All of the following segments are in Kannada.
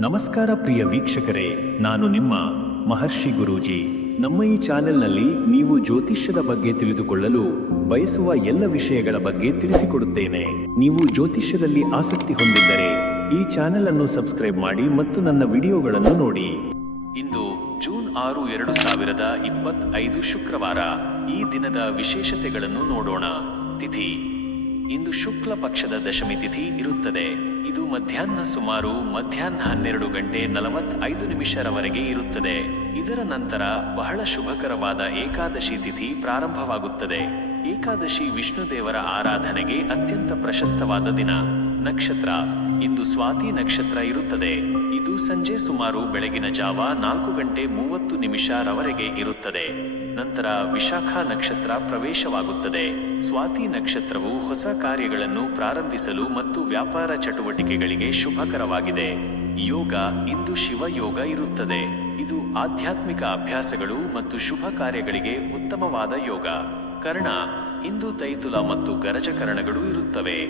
ನಮಸ್ಕಾರ ಪ್ರಿಯ ವೀಕ್ಷಕರೇ, ನಾನು ನಿಮ್ಮ ಮಹರ್ಷಿ ಗುರೂಜಿ. ನಮ್ಮ ಈ ಚಾನೆಲ್ನಲ್ಲಿ ನೀವು ಜ್ಯೋತಿಷ್ಯದ ಬಗ್ಗೆ ತಿಳಿದುಕೊಳ್ಳಲು ಬಯಸುವ ಎಲ್ಲ ವಿಷಯಗಳ ಬಗ್ಗೆ ತಿಳಿಸಿಕೊಡುತ್ತೇನೆ. ನೀವು ಜ್ಯೋತಿಷ್ಯದಲ್ಲಿ ಆಸಕ್ತಿ ಹೊಂದಿದ್ದರೆ, ಈ ಚಾನೆಲ್ ಅನ್ನು ಸಬ್ಸ್ಕ್ರೈಬ್ ಮಾಡಿ ಮತ್ತು ನನ್ನ ವಿಡಿಯೋಗಳನ್ನು ನೋಡಿ. ಇಂದು ಜೂನ್ ಆರು ಎರಡು ಸಾವಿರದ ಇಪ್ಪತ್ತೈದು ಶುಕ್ರವಾರ ಈ ದಿನದ ವಿಶೇಷತೆಗಳನ್ನು ನೋಡೋಣ. ತಿಥಿ. ಇಂದು ಶುಕ್ಲ ಪಕ್ಷದ ದಶಮಿ ತಿಥಿ ಇರುತ್ತದೆ. ಇದು ಮಧ್ಯಾಹ್ನ ಸುಮಾರು ಮಧ್ಯಾಹ್ನ ಹನ್ನೆರಡು ಗಂಟೆ ನಲವತ್ತೈದು ನಿಮಿಷರವರೆಗೆ ಇರುತ್ತದೆ. ಇದರ ನಂತರ ಬಹಳ ಶುಭಕರವಾದ ಏಕಾದಶಿ ತಿಥಿ ಪ್ರಾರಂಭವಾಗುತ್ತದೆ. ಏಕಾದಶಿ ವಿಷ್ಣುದೇವರ ಆರಾಧನೆಗೆ ಅತ್ಯಂತ ಪ್ರಶಸ್ತವಾದ ದಿನ. ನಕ್ಷತ್ರ. ಇಂದು ಸ್ವಾತಿ ನಕ್ಷತ್ರ ಇರುತ್ತದೆ. ಇದು ಸಂಜೆ ಸುಮಾರು ಬೆಳಗಿನ ಜಾವ ನಾಲ್ಕು ಗಂಟೆ ಮೂವತ್ತು ನಿಮಿಷರವರೆಗೆ ಇರುತ್ತದೆ. ನಂತರ ವಿಶಾಖ ನಕ್ಷತ್ರ ಪ್ರವೇಶವಾಗುತ್ತದೆ. ಸ್ವಾತಿ ನಕ್ಷತ್ರವು ಹೊಸ ಕಾರ್ಯಗಳನ್ನು ಪ್ರಾರಂಭಿಸಲು ಮತ್ತು ವ್ಯಾಪಾರ ಚಟುವಟಿಕೆಗಳಿಗೆ ಶುಭಕರವಾಗಿದೆ. ಯೋಗ, ಇಂದು ಶಿವಯೋಗ ಇರುತ್ತದೆ. ಇದು ಆಧ್ಯಾತ್ಮಿಕ ಅಭ್ಯಾಸಗಳು ಮತ್ತು ಶುಭ ಕಾರ್ಯಗಳಿಗೆ ಉತ್ತಮವಾದ ಯೋಗ. ಕರ್ಣ, ಇಂದು ತೈತುಲ ಮತ್ತು ಗರಜಕರಣಗಳು ಇರುತ್ತವೆ.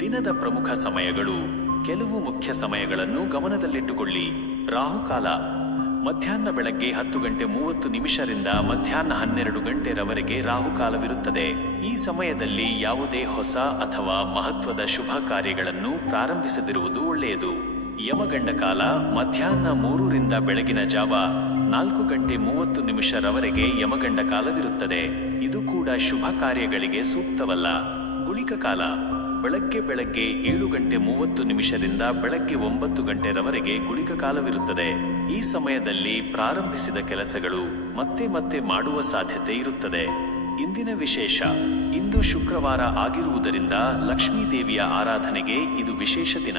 ದಿನದ ಪ್ರಮುಖ ಸಮಯಗಳು, ಕೆಲವು ಮುಖ್ಯ ಸಮಯಗಳನ್ನು ಗಮನದಲ್ಲಿಟ್ಟುಕೊಳ್ಳಿ. ರಾಹುಕಾಲ ಮಧ್ಯಾಹ್ನ ಬೆಳಗ್ಗೆ ಹತ್ತು ಗಂಟೆ ಮೂವತ್ತು ನಿಮಿಷರಿಂದ ಮಧ್ಯಾಹ್ನ ಹನ್ನೆರಡು ಗಂಟೆರವರೆಗೆ ರಾಹುಕಾಲವಿರುತ್ತದೆ. ಈ ಸಮಯದಲ್ಲಿ ಯಾವುದೇ ಹೊಸ ಅಥವಾ ಮಹತ್ವದ ಶುಭ ಕಾರ್ಯಗಳನ್ನು ಪ್ರಾರಂಭಿಸದಿರುವುದು ಒಳ್ಳೆಯದು. ಯಮಗಂಡ ಕಾಲ ಮಧ್ಯಾಹ್ನ ಮೂರರಿಂದ ಬೆಳಗಿನ ಜಾವ ನಾಲ್ಕು ಗಂಟೆ ಮೂವತ್ತು ನಿಮಿಷರವರೆಗೆ ಯಮಗಂಡ ಕಾಲವಿರುತ್ತದೆ. ಇದು ಕೂಡ ಶುಭ ಕಾರ್ಯಗಳಿಗೆ ಸೂಕ್ತವಲ್ಲ. ಗುಳಿಕ ಕಾಲ ಬೆಳಗ್ಗೆ ಬೆಳಗ್ಗೆ ಏಳು ಗಂಟೆ ಮೂವತ್ತು ನಿಮಿಷದಿಂದ ಬೆಳಗ್ಗೆ ಒಂಬತ್ತು ಗಂಟೆರವರೆಗೆ ಗುಳಿಕ ಕಾಲವಿರುತ್ತದೆ. ಈ ಸಮಯದಲ್ಲಿ ಪ್ರಾರಂಭಿಸಿದ ಕೆಲಸಗಳು ಮತ್ತೆ ಮತ್ತೆ ಮಾಡುವ ಸಾಧ್ಯತೆ ಇರುತ್ತದೆ. ಇಂದಿನ ವಿಶೇಷ, ಇಂದು ಶುಕ್ರವಾರ ಆಗಿರುವುದರಿಂದ ಲಕ್ಷ್ಮೀ ದೇವಿಯ ಆರಾಧನೆಗೆ ಇದು ವಿಶೇಷ ದಿನ.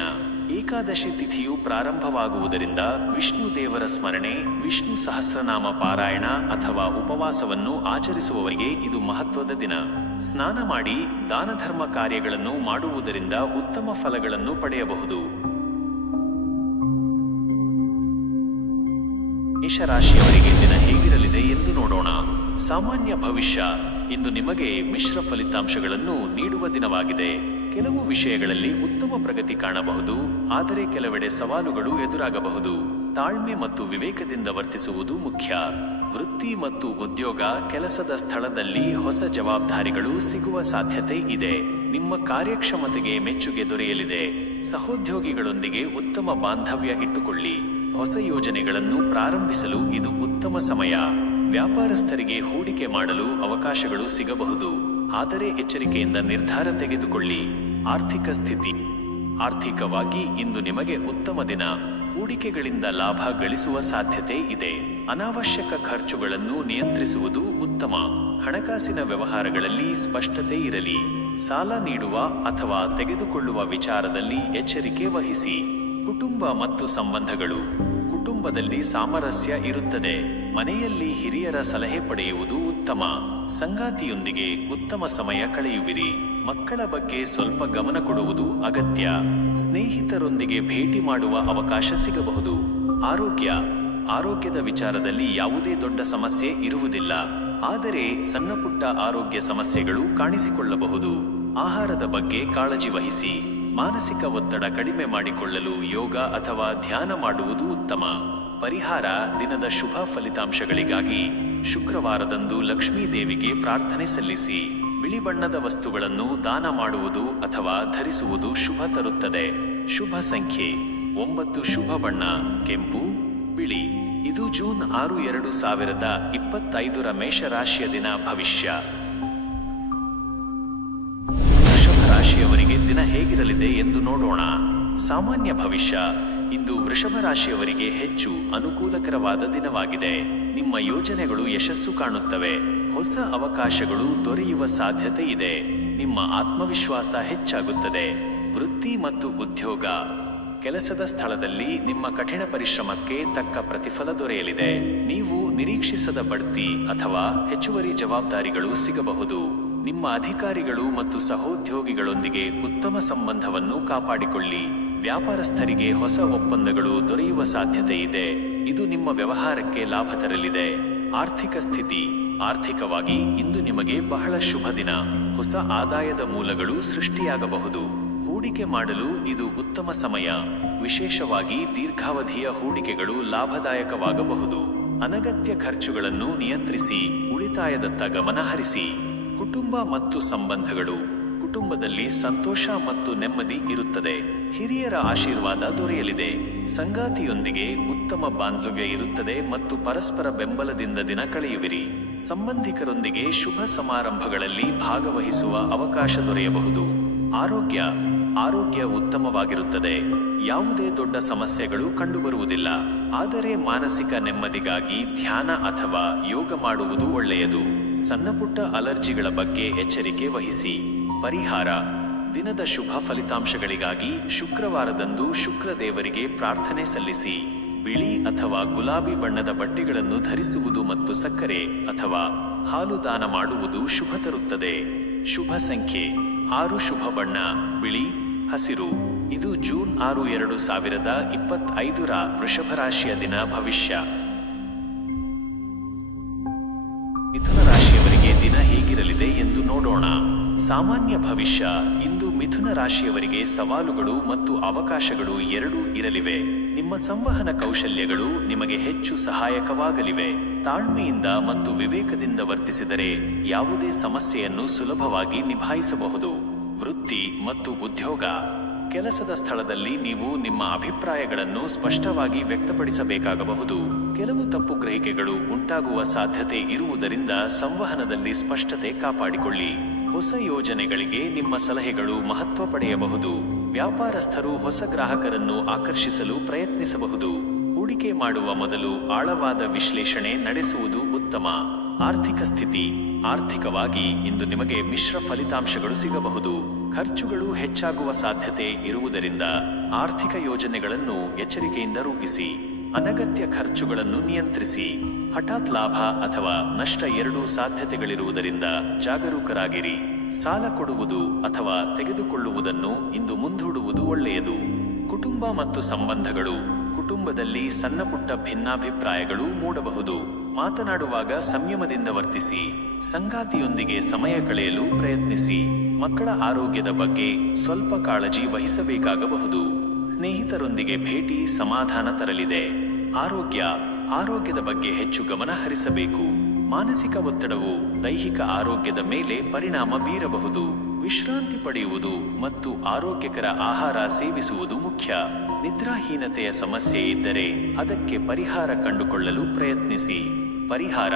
ಏಕಾದಶಿ ತಿಥಿಯು ಪ್ರಾರಂಭವಾಗುವುದರಿಂದ ವಿಷ್ಣು ದೇವರ ಸ್ಮರಣೆ, ವಿಷ್ಣು ಸಹಸ್ರನಾಮ ಪಾರಾಯಣ ಅಥವಾ ಉಪವಾಸವನ್ನು ಆಚರಿಸುವವರಿಗೆ ಇದು ಮಹತ್ವದ ದಿನ. ಸ್ನಾನ ಮಾಡಿ ದಾನ ಧರ್ಮ ಕಾರ್ಯಗಳನ್ನು ಮಾಡುವುದರಿಂದ ಉತ್ತಮ ಫಲಗಳನ್ನು ಪಡೆಯಬಹುದು. ಮೇಷರಾಶಿಯವರಿಗೆ ದಿನ ಹೇಗಿರಲಿದೆ ಎಂದು ನೋಡೋಣ. ಸಾಮಾನ್ಯ ಭವಿಷ್ಯ ಇಂದು ನಿಮಗೆ ಮಿಶ್ರ ಫಲಿತಾಂಶಗಳನ್ನು ನೀಡುವ ದಿನವಾಗಿದೆ. ಕೆಲವು ವಿಷಯಗಳಲ್ಲಿ ಉತ್ತಮ ಪ್ರಗತಿ ಕಾಣಬಹುದು, ಆದರೆ ಕೆಲವೆಡೆ ಸವಾಲುಗಳು ಎದುರಾಗಬಹುದು. ತಾಳ್ಮೆ ಮತ್ತು ವಿವೇಕದಿಂದ ವರ್ತಿಸುವುದು ಮುಖ್ಯ. ವೃತ್ತಿ ಮತ್ತು ಉದ್ಯೋಗ ಕೆಲಸದ ಸ್ಥಳದಲ್ಲಿ ಹೊಸ ಜವಾಬ್ದಾರಿಗಳು ಸಿಗುವ ಸಾಧ್ಯತೆ ಇದೆ. ನಿಮ್ಮ ಕಾರ್ಯಕ್ಷಮತೆಗೆ ಮೆಚ್ಚುಗೆ ದೊರೆಯಲಿದೆ. ಸಹೋದ್ಯೋಗಿಗಳೊಂದಿಗೆ ಉತ್ತಮ ಬಾಂಧವ್ಯ ಇಟ್ಟುಕೊಳ್ಳಿ. ಹೊಸ ಯೋಜನೆಗಳನ್ನು ಪ್ರಾರಂಭಿಸಲು ಇದು ಉತ್ತಮ ಸಮಯ. ವ್ಯಾಪಾರಸ್ಥರಿಗೆ ಹೂಡಿಕೆ ಮಾಡಲು ಅವಕಾಶಗಳು ಸಿಗಬಹುದು. ಆದರೆ ಎಚ್ಚರಿಕೆಯಿಂದ ನಿರ್ಧಾರ ತೆಗೆದುಕೊಳ್ಳಿ. ಆರ್ಥಿಕ ಸ್ಥಿತಿ ಆರ್ಥಿಕವಾಗಿ ಇಂದು ನಿಮಗೆ ಉತ್ತಮ ದಿನ. ಹೂಡಿಕೆಗಳಿಂದ ಲಾಭ ಗಳಿಸುವ ಸಾಧ್ಯತೆ ಇದೆ. ಅನಾವಶ್ಯಕ ಖರ್ಚುಗಳನ್ನು ನಿಯಂತ್ರಿಸುವುದು ಉತ್ತಮ. ಹಣಕಾಸಿನ ವ್ಯವಹಾರಗಳಲ್ಲಿ ಸ್ಪಷ್ಟತೆ ಇರಲಿ. ಸಾಲ ನೀಡುವ ಅಥವಾ ತೆಗೆದುಕೊಳ್ಳುವ ವಿಚಾರದಲ್ಲಿ ಎಚ್ಚರಿಕೆ ವಹಿಸಿ. ಕುಟುಂಬ ಮತ್ತು ಸಂಬಂಧಗಳು. ಕುಟುಂಬದಲ್ಲಿ ಸಾಮರಸ್ಯ ಇರುತ್ತದೆ. ಮನೆಯಲ್ಲಿ ಹಿರಿಯರ ಸಲಹೆ ಪಡೆಯುವುದು ಉತ್ತಮ. ಸಂಗಾತಿಯೊಂದಿಗೆ ಉತ್ತಮ ಸಮಯ ಕಳೆಯುವಿರಿ. ಮಕ್ಕಳ ಬಗ್ಗೆ ಸ್ವಲ್ಪ ಗಮನ ಕೊಡುವುದು ಅಗತ್ಯ. ಸ್ನೇಹಿತರೊಂದಿಗೆ ಭೇಟಿ ಮಾಡುವ ಅವಕಾಶ ಸಿಗಬಹುದು. ಆರೋಗ್ಯ. ಆರೋಗ್ಯದ ವಿಚಾರದಲ್ಲಿ ಯಾವುದೇ ದೊಡ್ಡ ಸಮಸ್ಯೆ ಇರುವುದಿಲ್ಲ. ಆದರೆ ಸಣ್ಣಪುಟ್ಟ ಆರೋಗ್ಯ ಸಮಸ್ಯೆಗಳು ಕಾಣಿಸಿಕೊಳ್ಳಬಹುದು. ಆಹಾರದ ಬಗ್ಗೆ ಕಾಳಜಿ ವಹಿಸಿ, ಮಾನಸಿಕ ಒತ್ತಡ ಕಡಿಮೆ ಮಾಡಿಕೊಳ್ಳಲು ಯೋಗ ಅಥವಾ ಧ್ಯಾನ ಮಾಡುವುದು ಉತ್ತಮ. ಪರಿಹಾರ ದಿನದ ಶುಭ ಫಲಿತಾಂಶಗಳಿಗಾಗಿ ಶುಕ್ರವಾರದಂದು ಲಕ್ಷ್ಮೀ ದೇವಿಗೆ ಪ್ರಾರ್ಥನೆ ಸಲ್ಲಿಸಿ, ಬಿಳಿ ಬಣ್ಣದ ವಸ್ತುಗಳನ್ನು ದಾನ ಮಾಡುವುದು ಅಥವಾ ಧರಿಸುವುದು ಶುಭ ತರುತ್ತದೆ. ಶುಭ ಸಂಖ್ಯೆ, ಒಂಬತ್ತು ಶುಭ ಬಣ್ಣ, ಕೆಂಪು ಬಿಳಿ ಇದು ಜೂನ್ ಆರು ಎರಡು ಸಾವಿರದ ಇಪ್ಪತ್ತೈದರ ಮೇಷರಾಶಿಯ ದಿನ ಭವಿಷ್ಯ. ವೃಷಭ ರಾಶಿಯವರಿಗೆ ದಿನ ಹೇಗಿರಲಿದೆ ಎಂದು ನೋಡೋಣ. ಸಾಮಾನ್ಯ ಭವಿಷ್ಯ. ಇಂದು ವೃಷಭ ರಾಶಿಯವರಿಗೆ ಹೆಚ್ಚು ಅನುಕೂಲಕರವಾದ ದಿನವಾಗಿದೆ. ನಿಮ್ಮ ಯೋಜನೆಗಳು ಯಶಸ್ಸು ಕಾಣುತ್ತವೆ. ಹೊಸ ಅವಕಾಶಗಳು ದೊರೆಯುವ ಸಾಧ್ಯತೆ ಇದೆ. ನಿಮ್ಮ ಆತ್ಮವಿಶ್ವಾಸ ಹೆಚ್ಚಾಗುತ್ತದೆ. ವೃತ್ತಿ ಮತ್ತು ಉದ್ಯೋಗ. ಕೆಲಸದ ಸ್ಥಳದಲ್ಲಿ ನಿಮ್ಮ ಕಠಿಣ ಪರಿಶ್ರಮಕ್ಕೆ ತಕ್ಕ ಪ್ರತಿಫಲ ದೊರೆಯಲಿದೆ. ನೀವು ನಿರೀಕ್ಷಿಸದ ಬಡ್ತಿ ಅಥವಾ ಹೆಚ್ಚುವರಿ ಜವಾಬ್ದಾರಿಗಳು ಸಿಗಬಹುದು. ನಿಮ್ಮ ಅಧಿಕಾರಿಗಳು ಮತ್ತು ಸಹೋದ್ಯೋಗಿಗಳೊಂದಿಗೆ ಉತ್ತಮ ಸಂಬಂಧವನ್ನು ಕಾಪಾಡಿಕೊಳ್ಳಿ. ವ್ಯಾಪಾರಸ್ಥರಿಗೆ ಹೊಸ ಒಪ್ಪಂದಗಳು ದೊರೆಯುವ ಸಾಧ್ಯತೆ ಇದೆ. ಇದು ನಿಮ್ಮ ವ್ಯವಹಾರಕ್ಕೆ ಲಾಭ ತರಲಿದೆ. ಆರ್ಥಿಕ ಸ್ಥಿತಿ. ಆರ್ಥಿಕವಾಗಿ ಇಂದು ನಿಮಗೆ ಬಹಳ ಶುಭ ದಿನ. ಹೊಸ ಆದಾಯದ ಮೂಲಗಳು ಸೃಷ್ಟಿಯಾಗಬಹುದು. ಹೂಡಿಕೆ ಮಾಡಲು ಇದು ಉತ್ತಮ ಸಮಯ. ವಿಶೇಷವಾಗಿ ದೀರ್ಘಾವಧಿಯ ಹೂಡಿಕೆಗಳು ಲಾಭದಾಯಕವಾಗಬಹುದು. ಅನಗತ್ಯ ಖರ್ಚುಗಳನ್ನು ನಿಯಂತ್ರಿಸಿ, ಉಳಿತಾಯದತ್ತ ಗಮನ ಹರಿಸಿ. ಕುಟುಂಬ ಮತ್ತು ಸಂಬಂಧಗಳು. ಕುಟುಂಬದಲ್ಲಿ ಸಂತೋಷ ಮತ್ತು ನೆಮ್ಮದಿ ಇರುತ್ತದೆ. ಹಿರಿಯರ ಆಶೀರ್ವಾದ ದೊರೆಯಲಿದೆ. ಸಂಗಾತಿಯೊಂದಿಗೆ ಉತ್ತಮ ಬಾಂಧವ್ಯ ಇರುತ್ತದೆ ಮತ್ತು ಪರಸ್ಪರ ಬೆಂಬಲದಿಂದ ದಿನ ಕಳೆಯುವಿರಿ. ಸಂಬಂಧಿಕರೊಂದಿಗೆ ಶುಭ ಸಮಾರಂಭಗಳಲ್ಲಿ ಭಾಗವಹಿಸುವ ಅವಕಾಶ ದೊರೆಯಬಹುದು. ಆರೋಗ್ಯ ಆರೋಗ್ಯ ಉತ್ತಮವಾಗಿರುತ್ತದೆ. ಯಾವುದೇ ದೊಡ್ಡ ಸಮಸ್ಯೆಗಳು ಕಂಡುಬರುವುದಿಲ್ಲ. ಆದರೆ ಮಾನಸಿಕ ನೆಮ್ಮದಿಗಾಗಿ ಧ್ಯಾನ ಅಥವಾ ಯೋಗ ಮಾಡುವುದು ಒಳ್ಳೆಯದು. ಸಣ್ಣಪುಟ್ಟ ಅಲರ್ಜಿಗಳ ಬಗ್ಗೆ ಎಚ್ಚರಿಕೆ ವಹಿಸಿ. ಪರಿಹಾರ. ದಿನದ ಶುಭ ಫಲಿತಾಂಶಗಳಿಗಾಗಿ ಶುಕ್ರವಾರದಂದು ಶುಕ್ರ ದೇವರಿಗೆ ಪ್ರಾರ್ಥನೆ ಸಲ್ಲಿಸಿ. ಬಿಳಿ ಅಥವಾ ಗುಲಾಬಿ ಬಣ್ಣದ ಬಟ್ಟೆಗಳನ್ನು ಧರಿಸುವುದು ಮತ್ತು ಸಕ್ಕರೆ ಅಥವಾ ಹಾಲು ದಾನ ಮಾಡುವುದು ಶುಭ ತರುತ್ತದೆ. ಶುಭ ಸಂಖ್ಯೆ. ಆರು ಶುಭ ಬಣ್ಣ, ಬಿಳಿ, ಹಸಿರು. ಇದು ಜೂನ್ ಆರು ಎರಡು ಸಾವಿರದ ಇಪ್ಪತ್ತೈದರ ವೃಷಭ ರಾಶಿಯ ದಿನ ಭವಿಷ್ಯ. ಮಿಥುನ ರಾಶಿಯವರಿಗೆ ದಿನ ಹೇಗಿರಲಿದೆ ಎಂದು ನೋಡೋಣ. ಸಾಮಾನ್ಯ ಭವಿಷ್ಯ, ಇಂದು ಮಿಥುನ ರಾಶಿಯವರಿಗೆ ಸವಾಲುಗಳು ಮತ್ತು ಅವಕಾಶಗಳು ಎರಡೂ ಇರಲಿವೆ. ನಿಮ್ಮ ಸಂವಹನ ಕೌಶಲ್ಯಗಳು ನಿಮಗೆ ಹೆಚ್ಚು ಸಹಾಯಕವಾಗಲಿವೆ. ತಾಳ್ಮೆಯಿಂದ ಮತ್ತು ವಿವೇಕದಿಂದ ವರ್ತಿಸಿದರೆ ಯಾವುದೇ ಸಮಸ್ಯೆಯನ್ನು ಸುಲಭವಾಗಿ ನಿಭಾಯಿಸಬಹುದು. ವೃತ್ತಿ ಮತ್ತು ಉದ್ಯೋಗ. ಕೆಲಸದ ಸ್ಥಳದಲ್ಲಿ ನೀವು ನಿಮ್ಮ ಅಭಿಪ್ರಾಯಗಳನ್ನು ಸ್ಪಷ್ಟವಾಗಿ ವ್ಯಕ್ತಪಡಿಸಬೇಕಾಗಬಹುದು. ಕೆಲವು ತಪ್ಪು ಗ್ರಹಿಕೆಗಳು ಉಂಟಾಗುವ ಸಾಧ್ಯತೆ ಇರುವುದರಿಂದ ಸಂವಹನದಲ್ಲಿ ಸ್ಪಷ್ಟತೆ ಕಾಪಾಡಿಕೊಳ್ಳಿ. ಹೊಸ ಯೋಜನೆಗಳಿಗೆ ನಿಮ್ಮ ಸಲಹೆಗಳು ಮಹತ್ವ ಪಡೆಯಬಹುದು. ವ್ಯಾಪಾರಸ್ಥರು ಹೊಸ ಗ್ರಾಹಕರನ್ನು ಆಕರ್ಷಿಸಲು ಪ್ರಯತ್ನಿಸಬಹುದು. ಹೂಡಿಕೆ ಮಾಡುವ ಮೊದಲು ಆಳವಾದ ವಿಶ್ಲೇಷಣೆ ನಡೆಸುವುದು ಉತ್ತಮ. ಆರ್ಥಿಕ ಸ್ಥಿತಿ, ಆರ್ಥಿಕವಾಗಿ ಇಂದು ನಿಮಗೆ ಮಿಶ್ರ ಫಲಿತಾಂಶಗಳು ಸಿಗಬಹುದು. ಖರ್ಚುಗಳು ಹೆಚ್ಚಾಗುವ ಸಾಧ್ಯತೆ ಇರುವುದರಿಂದ ಆರ್ಥಿಕ ಯೋಜನೆಗಳನ್ನು ಎಚ್ಚರಿಕೆಯಿಂದ ರೂಪಿಸಿ. ಅನಗತ್ಯ ಖರ್ಚುಗಳನ್ನು ನಿಯಂತ್ರಿಸಿ. ಹಠಾತ್ ಲಾಭ ಅಥವಾ ನಷ್ಟ ಎರಡೂ ಸಾಧ್ಯತೆಗಳಿರುವುದರಿಂದ ಜಾಗರೂಕರಾಗಿರಿ. ಸಾಲ ಕೊಡುವುದು ಅಥವಾ ತೆಗೆದುಕೊಳ್ಳುವುದನ್ನು ಇಂದು ಮುಂದೂಡುವುದು ಒಳ್ಳೆಯದು. ಕುಟುಂಬ ಮತ್ತು ಸಂಬಂಧಗಳು, ಕುಟುಂಬದಲ್ಲಿ ಸಣ್ಣಪುಟ್ಟ ಭಿನ್ನಾಭಿಪ್ರಾಯಗಳು ಮೂಡಬಹುದು. ಮಾತನಾಡುವಾಗ ಸಂಯಮದಿಂದ ವರ್ತಿಸಿ, ಸಂಗಾತಿಯೊಂದಿಗೆ ಸಮಯ ಕಳೆಯಲು ಪ್ರಯತ್ನಿಸಿ. ಮಕ್ಕಳ ಆರೋಗ್ಯದ ಬಗ್ಗೆ ಸ್ವಲ್ಪ ಕಾಳಜಿ ವಹಿಸಬೇಕಾಗಬಹುದು. ಸ್ನೇಹಿತರೊಂದಿಗೆ ಭೇಟಿ ಸಮಾಧಾನ ತರಲಿದೆ. ಆರೋಗ್ಯ, ಆರೋಗ್ಯದ ಬಗ್ಗೆ ಹೆಚ್ಚು ಗಮನ ಹರಿಸಬೇಕು ಮಾನಸಿಕ ಒತ್ತಡವು ದೈಹಿಕ ಆರೋಗ್ಯದ ಮೇಲೆ ಪರಿಣಾಮ ಬೀರಬಹುದು. ವಿಶ್ರಾಂತಿ ಪಡೆಯುವುದು ಮತ್ತು ಆರೋಗ್ಯಕರ ಆಹಾರ ಸೇವಿಸುವುದು ಮುಖ್ಯ. ನಿದ್ರಾಹೀನತೆಯ ಸಮಸ್ಯೆ ಇದ್ದರೆ ಅದಕ್ಕೆ ಪರಿಹಾರ ಕಂಡುಕೊಳ್ಳಲು ಪ್ರಯತ್ನಿಸಿ. ಪರಿಹಾರ,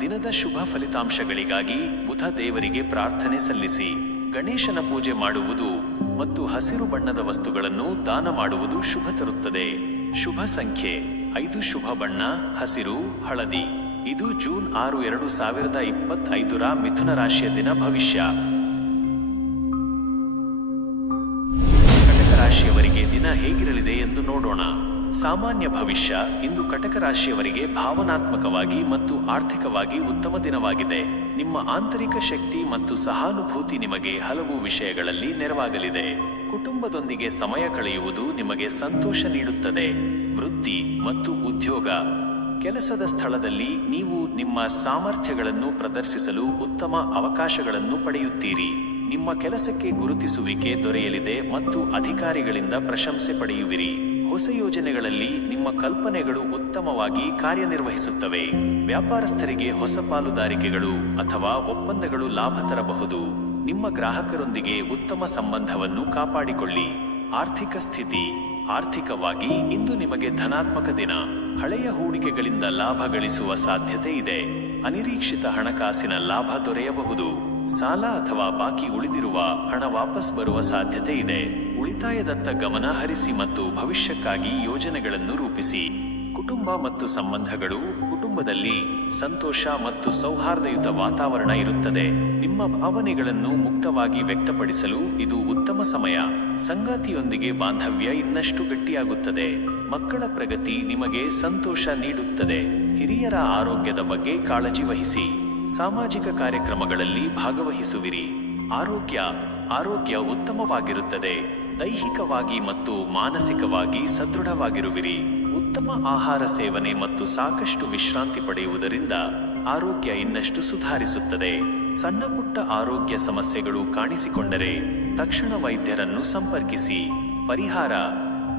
ದಿನದ ಶುಭ ಫಲಿತಾಂಶಗಳಿಗಾಗಿ ಬುಧ ದೇವರಿಗೆ ಪ್ರಾರ್ಥನೆ ಸಲ್ಲಿಸಿ. ಗಣೇಶನ ಪೂಜೆ ಮಾಡುವುದು ಮತ್ತು ಹಸಿರು ಬಣ್ಣದ ವಸ್ತುಗಳನ್ನು ದಾನ ಮಾಡುವುದು ಶುಭ ತರುತ್ತದೆ. ಶುಭ ಸಂಖ್ಯೆ, ಐದು ಶುಭ ಬಣ್ಣ, ಹಸಿರು, ಹಳದಿ. ಇದು ಜೂನ್ ಆರು ಎರಡು ಸಾವಿರದ ಇಪ್ಪತ್ತೈದರ ಮಿಥುನ ರಾಶಿಯ ದಿನ ಭವಿಷ್ಯ. ಕಟಕ ರಾಶಿಯವರಿಗೆ ದಿನ ಹೇಗಿರಲಿದೆ ಎಂದು ನೋಡೋಣ. ಸಾಮಾನ್ಯ ಭವಿಷ್ಯ ಇಂದು ಕಟಕ ರಾಶಿಯವರಿಗೆ ಭಾವನಾತ್ಮಕವಾಗಿ ಮತ್ತು ಆರ್ಥಿಕವಾಗಿ ಉತ್ತಮ ದಿನವಾಗಿದೆ. ನಿಮ್ಮ ಆಂತರಿಕ ಶಕ್ತಿ ಮತ್ತು ಸಹಾನುಭೂತಿ ನಿಮಗೆ ಹಲವು ವಿಷಯಗಳಲ್ಲಿ ನೆರವಾಗಲಿದೆ. ಕುಟುಂಬದೊಂದಿಗೆ ಸಮಯ ಕಳೆಯುವುದು ನಿಮಗೆ ಸಂತೋಷ ನೀಡುತ್ತದೆ. ವೃತ್ತಿ ಮತ್ತು ಉದ್ಯೋಗ ಕೆಲಸದ ಸ್ಥಳದಲ್ಲಿ ನೀವು ನಿಮ್ಮ ಸಾಮರ್ಥ್ಯಗಳನ್ನು ಪ್ರದರ್ಶಿಸಲು ಉತ್ತಮ ಅವಕಾಶಗಳನ್ನು ಪಡೆಯುತ್ತೀರಿ. ನಿಮ್ಮ ಕೆಲಸಕ್ಕೆ ಗುರುತಿಸುವಿಕೆ ದೊರೆಯಲಿದೆ ಮತ್ತು ಅಧಿಕಾರಿಗಳಿಂದ ಪ್ರಶಂಸೆ ಪಡೆಯುವಿರಿ. ಹೊಸ ಯೋಜನೆಗಳಲ್ಲಿ ನಿಮ್ಮ ಕಲ್ಪನೆಗಳು ಉತ್ತಮವಾಗಿ ಕಾರ್ಯನಿರ್ವಹಿಸುತ್ತವೆ. ವ್ಯಾಪಾರಸ್ಥರಿಗೆ ಹೊಸ ಪಾಲುದಾರಿಕೆಗಳು ಅಥವಾ ಒಪ್ಪಂದಗಳು ಲಾಭ ತರಬಹುದು. ನಿಮ್ಮ ಗ್ರಾಹಕರೊಂದಿಗೆ ಉತ್ತಮ ಸಂಬಂಧವನ್ನು ಕಾಪಾಡಿಕೊಳ್ಳಿ. ಆರ್ಥಿಕ ಸ್ಥಿತಿ. ಆರ್ಥಿಕವಾಗಿ ಇಂದು ನಿಮಗೆ ಧನಾತ್ಮಕ ದಿನ. ಹಳೆಯ ಹೂಡಿಕೆಗಳಿಂದ ಲಾಭ ಗಳಿಸುವ ಸಾಧ್ಯತೆ ಇದೆ. ಅನಿರೀಕ್ಷಿತ ಹಣಕಾಸಿನ ಲಾಭ ದೊರೆಯಬಹುದು. ಸಾಲ ಅಥವಾ ಬಾಕಿ ಉಳಿದಿರುವ ಹಣ ವಾಪಸ್ ಬರುವ ಸಾಧ್ಯತೆ ಇದೆ. ಉಳಿತಾಯದತ್ತ ಗಮನ ಹರಿಸಿ ಮತ್ತು ಭವಿಷ್ಯಕ್ಕಾಗಿ ಯೋಜನೆಗಳನ್ನು ರೂಪಿಸಿ. ಕುಟುಂಬ ಮತ್ತು ಸಂಬಂಧಗಳು ಕುಟುಂಬದಲ್ಲಿ ಸಂತೋಷ ಮತ್ತು ಸೌಹಾರ್ದಯುತ ವಾತಾವರಣ ಇರುತ್ತದೆ. ನಿಮ್ಮ ಭಾವನೆಗಳನ್ನು ಮುಕ್ತವಾಗಿ ವ್ಯಕ್ತಪಡಿಸಲು ಇದು ಉತ್ತಮ ಸಮಯ. ಸಂಗಾತಿಯೊಂದಿಗೆ ಬಾಂಧವ್ಯ ಇನ್ನಷ್ಟು ಗಟ್ಟಿಯಾಗುತ್ತದೆ. ಮಕ್ಕಳ ಪ್ರಗತಿ ನಿಮಗೆ ಸಂತೋಷ ನೀಡುತ್ತದೆ. ಹಿರಿಯರ ಆರೋಗ್ಯದ ಬಗ್ಗೆ ಕಾಳಜಿ ವಹಿಸಿ. ಸಾಮಾಜಿಕ ಕಾರ್ಯಕ್ರಮಗಳಲ್ಲಿ ಭಾಗವಹಿಸುವಿರಿ. ಆರೋಗ್ಯ ಆರೋಗ್ಯ ಉತ್ತಮವಾಗಿರುತ್ತದೆ. ದೈಹಿಕವಾಗಿ ಮತ್ತು ಮಾನಸಿಕವಾಗಿ ಸದೃಢವಾಗಿರುವಿರಿ. ಉತ್ತಮ ಆಹಾರ ಸೇವನೆ ಮತ್ತು ಸಾಕಷ್ಟು ವಿಶ್ರಾಂತಿ ಪಡೆಯುವುದರಿಂದ ಆರೋಗ್ಯ ಇನ್ನಷ್ಟು ಸುಧಾರಿಸುತ್ತದೆ. ಸಣ್ಣ ಪುಟ್ಟ ಆರೋಗ್ಯ ಸಮಸ್ಯೆಗಳು ಕಾಣಿಸಿಕೊಂಡರೆ ತಕ್ಷಣ ವೈದ್ಯರನ್ನು ಸಂಪರ್ಕಿಸಿ. ಪರಿಹಾರ,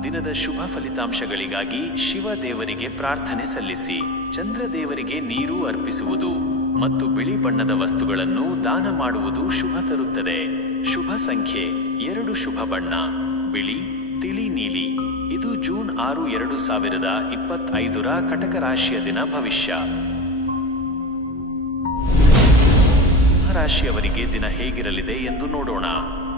ದಿನದ ಶುಭ ಫಲಿತಾಂಶಗಳಿಗಾಗಿ ಶಿವ ದೇವರಿಗೆ ಪ್ರಾರ್ಥನೆ ಸಲ್ಲಿಸಿ. ಚಂದ್ರ ದೇವರಿಗೆ ನೀರು ಅರ್ಪಿಸುವುದು ಮತ್ತು ಬಿಳಿ ಬಣ್ಣದ ವಸ್ತುಗಳನ್ನು ದಾನ ಮಾಡುವುದು ಶುಭ ತರುತ್ತದೆ. ಶುಭ ಸಂಖ್ಯೆ, ಎರಡು ಶುಭ ಬಣ್ಣ, ಬಿಳಿ, ತಿಳಿ ನೀಲಿ. ಇದು ಜೂನ್ ಆರು ಎರಡು ಸಾವಿರದ ಇಪ್ಪತ್ತೈದರ ಕಟಕ ರಾಶಿಯ ದಿನ ಭವಿಷ್ಯ. ಸಿಂಹರಾಶಿಯವರಿಗೆ ದಿನ ಹೇಗಿರಲಿದೆ ಎಂದು ನೋಡೋಣ.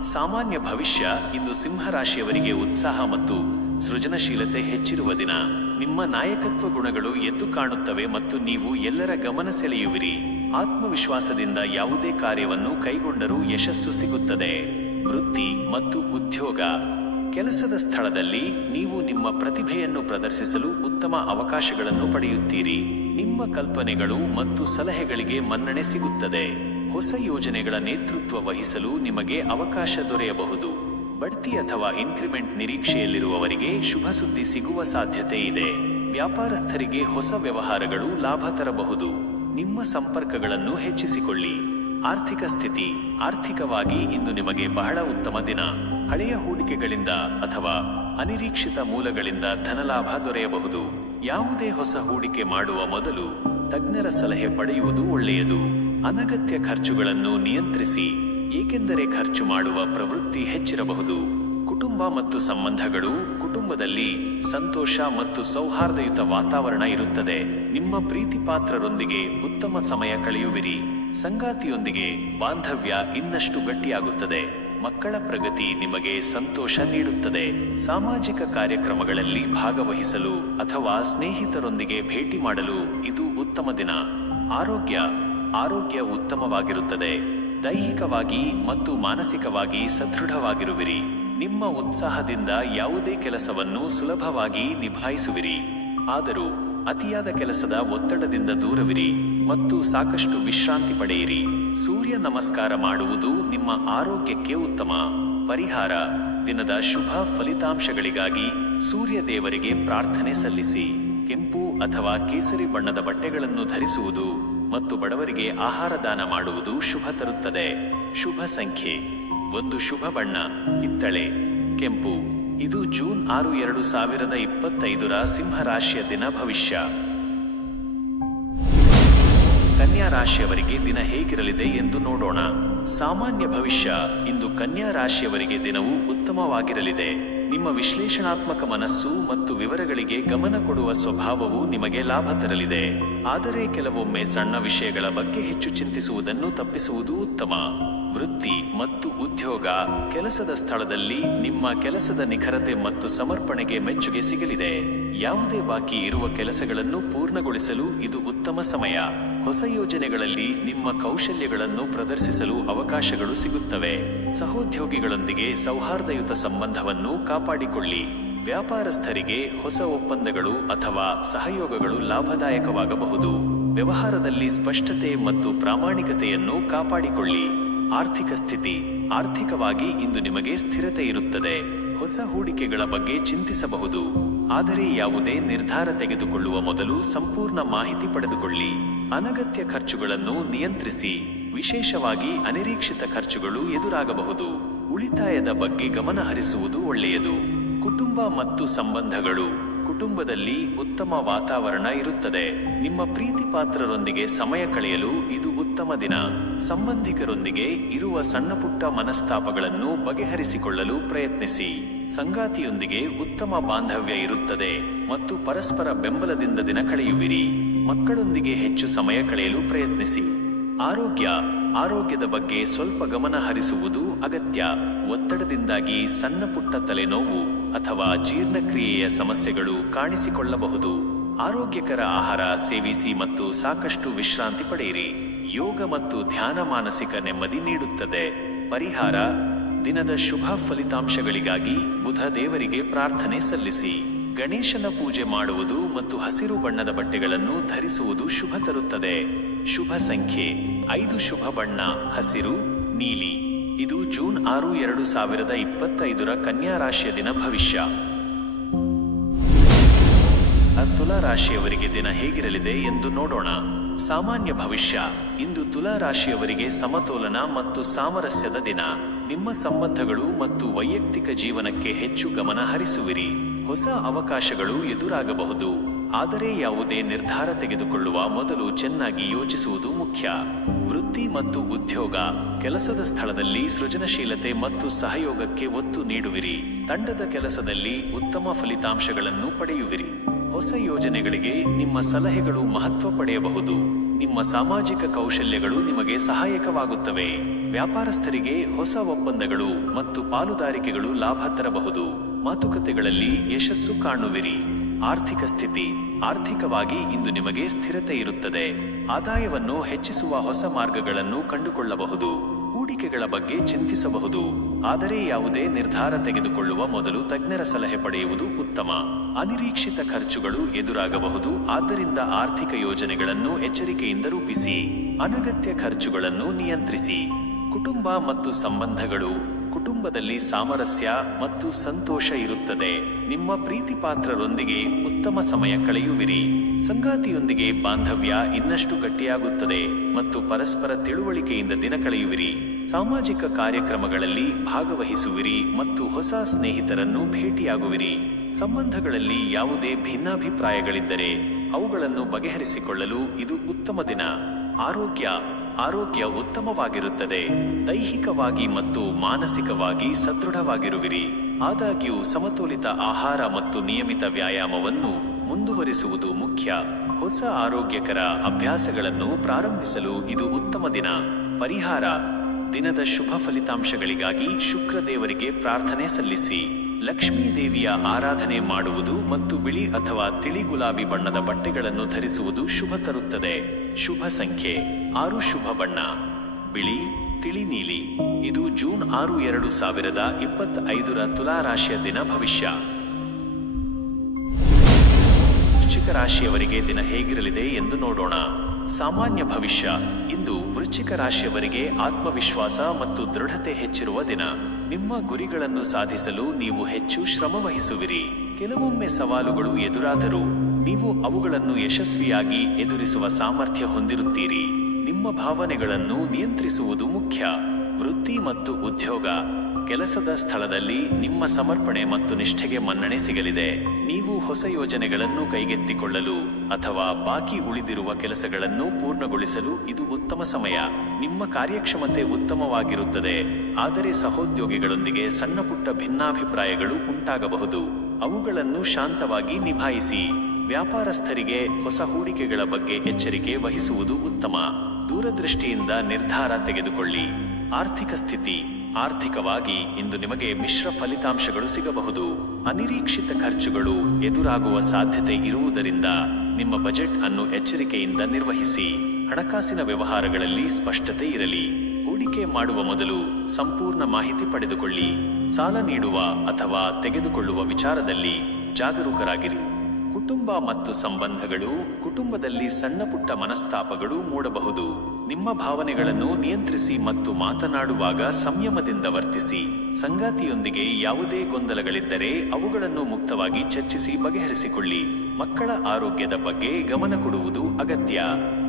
ಸಾಮಾನ್ಯ ಭವಿಷ್ಯ ಇಂದು ಸಿಂಹರಾಶಿಯವರಿಗೆ ಉತ್ಸಾಹ ಮತ್ತು ಸೃಜನಶೀಲತೆ ಹೆಚ್ಚಿರುವ ದಿನ. ನಿಮ್ಮ ನಾಯಕತ್ವ ಗುಣಗಳು ಎದ್ದು ಕಾಣುತ್ತವೆ ಮತ್ತು ನೀವು ಎಲ್ಲರ ಗಮನ ಸೆಳೆಯುವಿರಿ. ಆತ್ಮವಿಶ್ವಾಸದಿಂದ ಯಾವುದೇ ಕಾರ್ಯವನ್ನು ಕೈಗೊಂಡರೂ ಯಶಸ್ಸು ಸಿಗುತ್ತದೆ. ವೃತ್ತಿ ಮತ್ತು ಉದ್ಯೋಗ. ಕೆಲಸದ ಸ್ಥಳದಲ್ಲಿ ನೀವು ನಿಮ್ಮ ಪ್ರತಿಭೆಯನ್ನು ಪ್ರದರ್ಶಿಸಲು ಉತ್ತಮ ಅವಕಾಶಗಳನ್ನು ಪಡೆಯುತ್ತೀರಿ. ನಿಮ್ಮ ಕಲ್ಪನೆಗಳು ಮತ್ತು ಸಲಹೆಗಳಿಗೆ ಮನ್ನಣೆ ಸಿಗುತ್ತದೆ. ಹೊಸ ಯೋಜನೆಗಳ ನೇತೃತ್ವ ವಹಿಸಲು ನಿಮಗೆ ಅವಕಾಶ ದೊರೆಯಬಹುದು. ಬಡ್ತಿ ಅಥವಾ ಇನ್ಕ್ರಿಮೆಂಟ್ ನಿರೀಕ್ಷೆಯಲ್ಲಿರುವವರಿಗೆ ಶುಭ ಸುದ್ದಿ ಸಿಗುವ ಸಾಧ್ಯತೆ ಇದೆ. ವ್ಯಾಪಾರಸ್ಥರಿಗೆ ಹೊಸ ವ್ಯವಹಾರಗಳು ಲಾಭ ತರಬಹುದು. ನಿಮ್ಮ ಸಂಪರ್ಕಗಳನ್ನು ಹೆಚ್ಚಿಸಿಕೊಳ್ಳಿ. ಆರ್ಥಿಕ ಸ್ಥಿತಿ, ಆರ್ಥಿಕವಾಗಿ ಇಂದು ನಿಮಗೆ ಬಹಳ ಉತ್ತಮ ದಿನ. ಹಳೆಯ ಹೂಡಿಕೆಗಳಿಂದ ಅಥವಾ ಅನಿರೀಕ್ಷಿತ ಮೂಲಗಳಿಂದ ಧನಲಾಭ ದೊರೆಯಬಹುದು. ಯಾವುದೇ ಹೊಸ ಹೂಡಿಕೆ ಮಾಡುವ ಮೊದಲು ತಜ್ಞರ ಸಲಹೆ ಪಡೆಯುವುದು ಒಳ್ಳೆಯದು. ಅನಗತ್ಯ ಖರ್ಚುಗಳನ್ನು ನಿಯಂತ್ರಿಸಿ, ಏಕೆಂದರೆ ಖರ್ಚು ಮಾಡುವ ಪ್ರವೃತ್ತಿ ಹೆಚ್ಚಿರಬಹುದು. ಕುಟುಂಬ ಮತ್ತು ಸಂಬಂಧಗಳು, ಕುಟುಂಬದಲ್ಲಿ ಸಂತೋಷ ಮತ್ತು ಸೌಹಾರ್ದಯುತ ವಾತಾವರಣ ಇರುತ್ತದೆ. ನಿಮ್ಮ ಪ್ರೀತಿಪಾತ್ರರೊಂದಿಗೆ ಉತ್ತಮ ಸಮಯ ಕಳೆಯುವಿರಿ. ಸಂಗಾತಿಯೊಂದಿಗೆ ಬಾಂಧವ್ಯ ಇನ್ನಷ್ಟು ಗಟ್ಟಿಯಾಗುತ್ತದೆ. ಮಕ್ಕಳ ಪ್ರಗತಿ ನಿಮಗೆ ಸಂತೋಷ ನೀಡುತ್ತದೆ. ಸಾಮಾಜಿಕ ಕಾರ್ಯಕ್ರಮಗಳಲ್ಲಿ ಭಾಗವಹಿಸಲು ಅಥವಾ ಸ್ನೇಹಿತರೊಂದಿಗೆ ಭೇಟಿ ಮಾಡಲು ಇದು ಉತ್ತಮ ದಿನ. ಆರೋಗ್ಯ ಆರೋಗ್ಯ ಉತ್ತಮವಾಗಿರುತ್ತದೆ. ದೈಹಿಕವಾಗಿ ಮತ್ತು ಮಾನಸಿಕವಾಗಿ ಸದೃಢವಾಗಿರುವಿರಿ. ನಿಮ್ಮ ಉತ್ಸಾಹದಿಂದ ಯಾವುದೇ ಕೆಲಸವನ್ನು ಸುಲಭವಾಗಿ ನಿಭಾಯಿಸುವಿರಿ. ಆದರೂ, ಅತಿಯಾದ ಕೆಲಸದ ಒತ್ತಡದಿಂದ ದೂರವಿರಿ ಮತ್ತು ಸಾಕಷ್ಟು ವಿಶ್ರಾಂತಿ ಪಡೆಯಿರಿ. ಸೂರ್ಯ ನಮಸ್ಕಾರ ಮಾಡುವುದು ನಿಮ್ಮ ಆರೋಗ್ಯಕ್ಕೆ ಉತ್ತಮ. ಪರಿಹಾರ. ದಿನದ ಶುಭ ಫಲಿತಾಂಶಗಳಿಗಾಗಿ ಸೂರ್ಯ ದೇವರಿಗೆ ಪ್ರಾರ್ಥನೆ ಸಲ್ಲಿಸಿ. ಕೆಂಪು ಅಥವಾ ಕೇಸರಿ ಬಣ್ಣದ ಬಟ್ಟೆಗಳನ್ನು ಧರಿಸುವುದು ಮತ್ತು ಬಡವರಿಗೆ ಆಹಾರ ದಾನ ಮಾಡುವುದು ಶುಭ ತರುತ್ತದೆ. ಶುಭ ಸಂಖ್ಯೆ. ಒಂದು ಶುಭ ಬಣ್ಣ, ಕಿತ್ತಳೆ. ಕೆಂಪು. ಇದು ಜೂನ್ ಆರು ಎರಡು ಸಾವಿರದ ಇಪ್ಪತ್ತೈದರ ಸಿಂಹರಾಶಿಯ ದಿನ ಭವಿಷ್ಯ. ಕನ್ಯಾ ರಾಶಿಯವರಿಗೆ ದಿನ ಹೇಗಿರಲಿದೆ ಎಂದು ನೋಡೋಣ. ಸಾಮಾನ್ಯ ಭವಿಷ್ಯ, ಇಂದು ಕನ್ಯಾ ರಾಶಿಯವರಿಗೆ ದಿನವು ಉತ್ತಮವಾಗಿರಲಿದೆ. ನಿಮ್ಮ ವಿಶ್ಲೇಷಣಾತ್ಮಕ ಮನಸ್ಸು ಮತ್ತು ವಿವರಗಳಿಗೆ ಗಮನ ಕೊಡುವ ಸ್ವಭಾವವು ನಿಮಗೆ ಲಾಭ ತರಲಿದೆ. ಆದರೆ ಕೆಲವೊಮ್ಮೆ ಸಣ್ಣ ವಿಷಯಗಳ ಬಗ್ಗೆ ಹೆಚ್ಚು ಚಿಂತಿಸುವುದನ್ನು ತಪ್ಪಿಸುವುದು ಉತ್ತಮ. ವೃತ್ತಿ ಮತ್ತು ಉದ್ಯೋಗ, ಕೆಲಸದ ಸ್ಥಳದಲ್ಲಿ ನಿಮ್ಮ ಕೆಲಸದ ನಿಖರತೆ ಮತ್ತು ಸಮರ್ಪಣೆಗೆ ಮೆಚ್ಚುಗೆ ಸಿಗಲಿದೆ. ಯಾವುದೇ ಬಾಕಿ ಇರುವ ಕೆಲಸಗಳನ್ನು ಪೂರ್ಣಗೊಳಿಸಲು ಇದು ಉತ್ತಮ ಸಮಯ. ಹೊಸ ಯೋಜನೆಗಳಲ್ಲಿ ನಿಮ್ಮ ಕೌಶಲ್ಯಗಳನ್ನು ಪ್ರದರ್ಶಿಸಲು ಅವಕಾಶಗಳು ಸಿಗುತ್ತವೆ. ಸಹೋದ್ಯೋಗಿಗಳೊಂದಿಗೆ ಸೌಹಾರ್ದಯುತ ಸಂಬಂಧವನ್ನು ಕಾಪಾಡಿಕೊಳ್ಳಿ. ವ್ಯಾಪಾರಸ್ಥರಿಗೆ ಹೊಸ ಒಪ್ಪಂದಗಳು ಅಥವಾ ಸಹಯೋಗಗಳು ಲಾಭದಾಯಕವಾಗಬಹುದು. ವ್ಯವಹಾರದಲ್ಲಿ ಸ್ಪಷ್ಟತೆ ಮತ್ತು ಪ್ರಾಮಾಣಿಕತೆಯನ್ನು ಕಾಪಾಡಿಕೊಳ್ಳಿ. ಆರ್ಥಿಕ ಸ್ಥಿತಿ ಆರ್ಥಿಕವಾಗಿ ಇಂದು ನಿಮಗೆ ಸ್ಥಿರತೆ ಇರುತ್ತದೆ. ಹೊಸ ಹೂಡಿಕೆಗಳ ಬಗ್ಗೆ ಚಿಂತಿಸಬಹುದು. ಆದರೆ ಯಾವುದೇ ನಿರ್ಧಾರ ತೆಗೆದುಕೊಳ್ಳುವ ಮೊದಲು ಸಂಪೂರ್ಣ ಮಾಹಿತಿ ಪಡೆದುಕೊಳ್ಳಿ. ಅನಗತ್ಯ ಖರ್ಚುಗಳನ್ನು ನಿಯಂತ್ರಿಸಿ ವಿಶೇಷವಾಗಿ ಅನಿರೀಕ್ಷಿತ ಖರ್ಚುಗಳು ಎದುರಾಗಬಹುದು. ಉಳಿತಾಯದ ಬಗ್ಗೆ ಗಮನ ಹರಿಸುವುದು ಒಳ್ಳೆಯದು. ಕುಟುಂಬ ಮತ್ತು ಸಂಬಂಧಗಳು. ಕುಟುಂಬದಲ್ಲಿ ಉತ್ತಮ ವಾತಾವರಣ ಇರುತ್ತದೆ. ನಿಮ್ಮ ಪ್ರೀತಿ ಪಾತ್ರರೊಂದಿಗೆ ಸಮಯ ಕಳೆಯಲು ಇದು ಉತ್ತಮ ದಿನ. ಸಂಬಂಧಿಕರೊಂದಿಗೆ ಇರುವ ಸಣ್ಣಪುಟ್ಟ ಮನಸ್ತಾಪಗಳನ್ನು ಬಗೆಹರಿಸಿಕೊಳ್ಳಲು ಪ್ರಯತ್ನಿಸಿ. ಸಂಗಾತಿಯೊಂದಿಗೆ ಉತ್ತಮ ಬಾಂಧವ್ಯ ಇರುತ್ತದೆ ಮತ್ತು ಪರಸ್ಪರ ಬೆಂಬಲದಿಂದ ದಿನ ಕಳೆಯುವಿರಿ. ಮಕ್ಕಳೊಂದಿಗೆ ಹೆಚ್ಚು ಸಮಯ ಕಳೆಯಲು ಪ್ರಯತ್ನಿಸಿ. ಆರೋಗ್ಯ, ಆರೋಗ್ಯದ ಬಗ್ಗೆ ಸ್ವಲ್ಪ ಗಮನ ಹರಿಸುವುದು ಅಗತ್ಯ. ಒತ್ತಡದಿಂದಾಗಿ ಸಣ್ಣ ಪುಟ್ಟ ತಲೆನೋವು ಅಥವಾ ಜೀರ್ಣಕ್ರಿಯೆಯ ಸಮಸ್ಯೆಗಳು ಕಾಣಿಸಿಕೊಳ್ಳಬಹುದು. ಆರೋಗ್ಯಕರ ಆಹಾರ ಸೇವಿಸಿ ಮತ್ತು ಸಾಕಷ್ಟು ವಿಶ್ರಾಂತಿ ಪಡೆಯಿರಿ. ಯೋಗ ಮತ್ತು ಧ್ಯಾನ ಮಾನಸಿಕ ನೆಮ್ಮದಿ ನೀಡುತ್ತದೆ. ಪರಿಹಾರ, ದಿನದ ಶುಭ ಫಲಿತಾಂಶಗಳಿಗಾಗಿ ಬುಧ ದೇವರಿಗೆ ಪ್ರಾರ್ಥನೆ ಸಲ್ಲಿಸಿ. ಗಣೇಶನ ಪೂಜೆ ಮಾಡುವುದು ಮತ್ತು ಹಸಿರು ಬಣ್ಣದ ಬಟ್ಟೆಗಳನ್ನು ಧರಿಸುವುದು ಶುಭ ತರುತ್ತದೆ. ಶುಭ ಸಂಖ್ಯೆ ಐದು ಶುಭ ಬಣ್ಣ, ಹಸಿರು, ನೀಲಿ. ಇದು ಜೂನ್ ಆರು ಎರಡು ಸಾವಿರದ ಇಪ್ಪತ್ತೈದರ ಕನ್ಯಾ ರಾಶಿಯ ದಿನ ಭವಿಷ್ಯ. ತುಲಾ ರಾಶಿಯವರಿಗೆ ದಿನ ಹೇಗಿರಲಿದೆ ಎಂದು ನೋಡೋಣ. ಸಾಮಾನ್ಯ ಭವಿಷ್ಯ, ಇಂದು ತುಲಾ ರಾಶಿಯವರಿಗೆ ಸಮತೋಲನ ಮತ್ತು ಸಾಮರಸ್ಯದ ದಿನ. ನಿಮ್ಮ ಸಂಬಂಧಗಳು ಮತ್ತು ವೈಯಕ್ತಿಕ ಜೀವನಕ್ಕೆ ಹೆಚ್ಚು ಗಮನ ಹರಿಸುವಿರಿ. ಹೊಸ ಅವಕಾಶಗಳು ಎದುರಾಗಬಹುದು. ಆದರೆ ಯಾವುದೇ ನಿರ್ಧಾರ ತೆಗೆದುಕೊಳ್ಳುವ ಮೊದಲು ಚೆನ್ನಾಗಿ ಯೋಚಿಸುವುದು ಮುಖ್ಯ. ವೃತ್ತಿ ಮತ್ತು ಉದ್ಯೋಗ, ಕೆಲಸದ ಸ್ಥಳದಲ್ಲಿ ಸೃಜನಶೀಲತೆ ಮತ್ತು ಸಹಯೋಗಕ್ಕೆ ಒತ್ತು ನೀಡುವಿರಿ. ತಂಡದ ಕೆಲಸದಲ್ಲಿ ಉತ್ತಮ ಫಲಿತಾಂಶಗಳನ್ನು ಪಡೆಯುವಿರಿ. ಹೊಸ ಯೋಜನೆಗಳಿಗೆ ನಿಮ್ಮ ಸಲಹೆಗಳು ಮಹತ್ವ ಪಡೆಯಬಹುದು. ನಿಮ್ಮ ಸಾಮಾಜಿಕ ಕೌಶಲ್ಯಗಳು ನಿಮಗೆ ಸಹಾಯಕವಾಗುತ್ತವೆ. ವ್ಯಾಪಾರಸ್ಥರಿಗೆ ಹೊಸ ಒಪ್ಪಂದಗಳು ಮತ್ತು ಪಾಲುದಾರಿಕೆಗಳು ಲಾಭ ತರಬಹುದು. ಮಾತುಕತೆಗಳಲ್ಲಿ ಯಶಸ್ಸು ಕಾಣುವಿರಿ. ಆರ್ಥಿಕ ಸ್ಥಿತಿ ಆರ್ಥಿಕವಾಗಿ ಇಂದು ನಿಮಗೆ ಸ್ಥಿರತೆ ಇರುತ್ತದೆ. ಆದಾಯವನ್ನು ಹೆಚ್ಚಿಸುವ ಹೊಸ ಮಾರ್ಗಗಳನ್ನು ಕಂಡುಕೊಳ್ಳಬಹುದು. ಹೂಡಿಕೆಗಳ ಬಗ್ಗೆ ಚಿಂತಿಸಬಹುದು. ಆದರೆ ಯಾವುದೇ ನಿರ್ಧಾರ ತೆಗೆದುಕೊಳ್ಳುವ ಮೊದಲು ತಜ್ಞರ ಸಲಹೆ ಪಡೆಯುವುದು ಉತ್ತಮ. ಅನಿರೀಕ್ಷಿತ ಖರ್ಚುಗಳು ಎದುರಾಗಬಹುದು. ಆದ್ದರಿಂದ ಆರ್ಥಿಕ ಯೋಜನೆಗಳನ್ನು ಎಚ್ಚರಿಕೆಯಿಂದ ರೂಪಿಸಿ. ಅನಗತ್ಯ ಖರ್ಚುಗಳನ್ನು ನಿಯಂತ್ರಿಸಿ. ಕುಟುಂಬ ಮತ್ತು ಸಂಬಂಧಗಳು ಕುಟುಂಬದಲ್ಲಿ ಸಾಮರಸ್ಯ ಮತ್ತು ಸಂತೋಷ ಇರುತ್ತದೆ. ನಿಮ್ಮ ಪ್ರೀತಿಪಾತ್ರರೊಂದಿಗೆ ಉತ್ತಮ ಸಮಯ ಕಳೆಯುವಿರಿ. ಸಂಗಾತಿಯೊಂದಿಗೆ ಬಾಂಧವ್ಯ ಇನ್ನಷ್ಟು ಗಟ್ಟಿಯಾಗುತ್ತದೆ ಮತ್ತು ಪರಸ್ಪರ ತಿಳುವಳಿಕೆಯಿಂದ ದಿನ ಕಳೆಯುವಿರಿ. ಸಾಮಾಜಿಕ ಕಾರ್ಯಕ್ರಮಗಳಲ್ಲಿ ಭಾಗವಹಿಸುವಿರಿ ಮತ್ತು ಹೊಸ ಸ್ನೇಹಿತರನ್ನು ಭೇಟಿಯಾಗುವಿರಿ. ಸಂಬಂಧಗಳಲ್ಲಿ ಯಾವುದೇ ಭಿನ್ನಾಭಿಪ್ರಾಯಗಳಿದ್ದರೆ ಅವುಗಳನ್ನು ಬಗೆಹರಿಸಿಕೊಳ್ಳಲು ಇದು ಉತ್ತಮ ದಿನ. ಆರೋಗ್ಯ ಆರೋಗ್ಯ ಉತ್ತಮವಾಗಿರುತ್ತದೆ. ದೈಹಿಕವಾಗಿ ಮತ್ತು ಮಾನಸಿಕವಾಗಿ ಸದೃಢವಾಗಿರುವಿರಿ. ಆದಾಗ್ಯೂ ಸಮತೋಲಿತ ಆಹಾರ ಮತ್ತು ನಿಯಮಿತ ವ್ಯಾಯಾಮವನ್ನು ಮುಂದುವರಿಸುವುದು ಮುಖ್ಯ. ಹೊಸ ಆರೋಗ್ಯಕರ ಅಭ್ಯಾಸಗಳನ್ನು ಪ್ರಾರಂಭಿಸಲು ಇದು ಉತ್ತಮ ದಿನ. ಪರಿಹಾರ, ದಿನದ ಶುಭ ಫಲಿತಾಂಶಗಳಿಗಾಗಿ ಶುಕ್ರ ದೇವರಿಗೆ ಪ್ರಾರ್ಥನೆ ಸಲ್ಲಿಸಿ. ಲಕ್ಷ್ಮೀ ದೇವಿಯ ಆರಾಧನೆ ಮಾಡುವುದು ಮತ್ತು ಬಿಳಿ ಅಥವಾ ತಿಳಿ ಗುಲಾಬಿ ಬಣ್ಣದ ಬಟ್ಟೆಗಳನ್ನು ಧರಿಸುವುದು ಶುಭ ತರುತ್ತದೆ. ಶುಭ ಸಂಖ್ಯೆ ಆರು ಶುಭ ಬಣ್ಣ. ಬಿಳಿ, ತಿಳಿ ನೀಲಿ. ಇದು ಜೂನ್ ಆರು ಎರಡು ಸಾವಿರದ ಇಪ್ಪತ್ತೈದರ ತುಲಾರಾಶಿಯ ದಿನ ಭವಿಷ್ಯ. ವೃಶ್ಚಿಕ ರಾಶಿಯವರಿಗೆ ದಿನ ಹೇಗಿರಲಿದೆ ಎಂದು ನೋಡೋಣ. ಸಾಮಾನ್ಯ ಭವಿಷ್ಯ, ಇಂದು ವೃಶ್ಚಿಕ ರಾಶಿಯವರಿಗೆ ಆತ್ಮವಿಶ್ವಾಸ ಮತ್ತು ದೃಢತೆ ಹೆಚ್ಚಿರುವ ದಿನ. ನಿಮ್ಮ ಗುರಿಗಳನ್ನು ಸಾಧಿಸಲು ನೀವು ಹೆಚ್ಚು ಶ್ರಮವಹಿಸುವಿರಿ. ಕೆಲವೊಮ್ಮೆ ಸವಾಲುಗಳು ಎದುರಾದರೂ ನೀವು ಅವುಗಳನ್ನು ಯಶಸ್ವಿಯಾಗಿ ಎದುರಿಸುವ ಸಾಮರ್ಥ್ಯ ಹೊಂದಿರುತ್ತೀರಿ. ನಿಮ್ಮ ಭಾವನೆಗಳನ್ನು ನಿಯಂತ್ರಿಸುವುದು ಮುಖ್ಯ. ವೃತ್ತಿ ಮತ್ತು ಉದ್ಯೋಗ, ಕೆಲಸದ ಸ್ಥಳದಲ್ಲಿ ನಿಮ್ಮ ಸಮರ್ಪಣೆ ಮತ್ತು ನಿಷ್ಠೆಗೆ ಮನ್ನಣೆ ಸಿಗಲಿದೆ. ನೀವು ಹೊಸ ಯೋಜನೆಗಳನ್ನು ಕೈಗೆತ್ತಿಕೊಳ್ಳಲು ಅಥವಾ ಬಾಕಿ ಉಳಿದಿರುವ ಕೆಲಸಗಳನ್ನು ಪೂರ್ಣಗೊಳಿಸಲು ಇದು ಉತ್ತಮ ಸಮಯ. ನಿಮ್ಮ ಕಾರ್ಯಕ್ಷಮತೆ ಉತ್ತಮವಾಗಿರುತ್ತದೆ. ಆದರೆ ಸಹೋದ್ಯೋಗಿಗಳೊಂದಿಗೆ ಸಣ್ಣಪುಟ್ಟ ಭಿನ್ನಾಭಿಪ್ರಾಯಗಳು ಉಂಟಾಗಬಹುದು. ಅವುಗಳನ್ನು ಶಾಂತವಾಗಿ ನಿಭಾಯಿಸಿ. ವ್ಯಾಪಾರಸ್ಥರಿಗೆ ಹೊಸ ಹೂಡಿಕೆಗಳ ಬಗ್ಗೆ ಎಚ್ಚರಿಕೆ ವಹಿಸುವುದು ಉತ್ತಮ. ದೂರದೃಷ್ಟಿಯಿಂದ ನಿರ್ಧಾರ ತೆಗೆದುಕೊಳ್ಳಿ. ಆರ್ಥಿಕ ಸ್ಥಿತಿ ಆರ್ಥಿಕವಾಗಿ ಇಂದು ನಿಮಗೆ ಮಿಶ್ರ ಫಲಿತಾಂಶಗಳು ಸಿಗಬಹುದು. ಅನಿರೀಕ್ಷಿತ ಖರ್ಚುಗಳು ಎದುರಾಗುವ ಸಾಧ್ಯತೆ ಇರುವುದರಿಂದ ನಿಮ್ಮ ಬಜೆಟ್ ಅನ್ನು ಎಚ್ಚರಿಕೆಯಿಂದ ನಿರ್ವಹಿಸಿ. ಹಣಕಾಸಿನ ವ್ಯವಹಾರಗಳಲ್ಲಿ ಸ್ಪಷ್ಟತೆ ಇರಲಿ. ಹೂಡಿಕೆ ಮಾಡುವ ಮೊದಲು ಸಂಪೂರ್ಣ ಮಾಹಿತಿ ಪಡೆದುಕೊಳ್ಳಿ. ಸಾಲ ನೀಡುವ ಅಥವಾ ತೆಗೆದುಕೊಳ್ಳುವ ವಿಚಾರದಲ್ಲಿ ಜಾಗರೂಕರಾಗಿರಿ. ಕುಟುಂಬ ಮತ್ತು ಸಂಬಂಧಗಳು ಕುಟುಂಬದಲ್ಲಿ ಸಣ್ಣ ಪುಟ್ಟ ಮನಸ್ತಾಪಗಳು ಮೂಡಬಹುದು. ನಿಮ್ಮ ಭಾವನೆಗಳನ್ನು ನಿಯಂತ್ರಿಸಿ ಮತ್ತು ಮಾತನಾಡುವಾಗ ಸಂಯಮದಿಂದ ವರ್ತಿಸಿ. ಸಂಗಾತಿಯೊಂದಿಗೆ ಯಾವುದೇ ಗೊಂದಲಗಳಿದ್ದರೆ ಅವುಗಳನ್ನು ಮುಕ್ತವಾಗಿ ಚರ್ಚಿಸಿ ಬಗೆಹರಿಸಿಕೊಳ್ಳಿ. ಮಕ್ಕಳ ಆರೋಗ್ಯದ ಬಗ್ಗೆ ಗಮನ ಕೊಡುವುದು ಅಗತ್ಯ.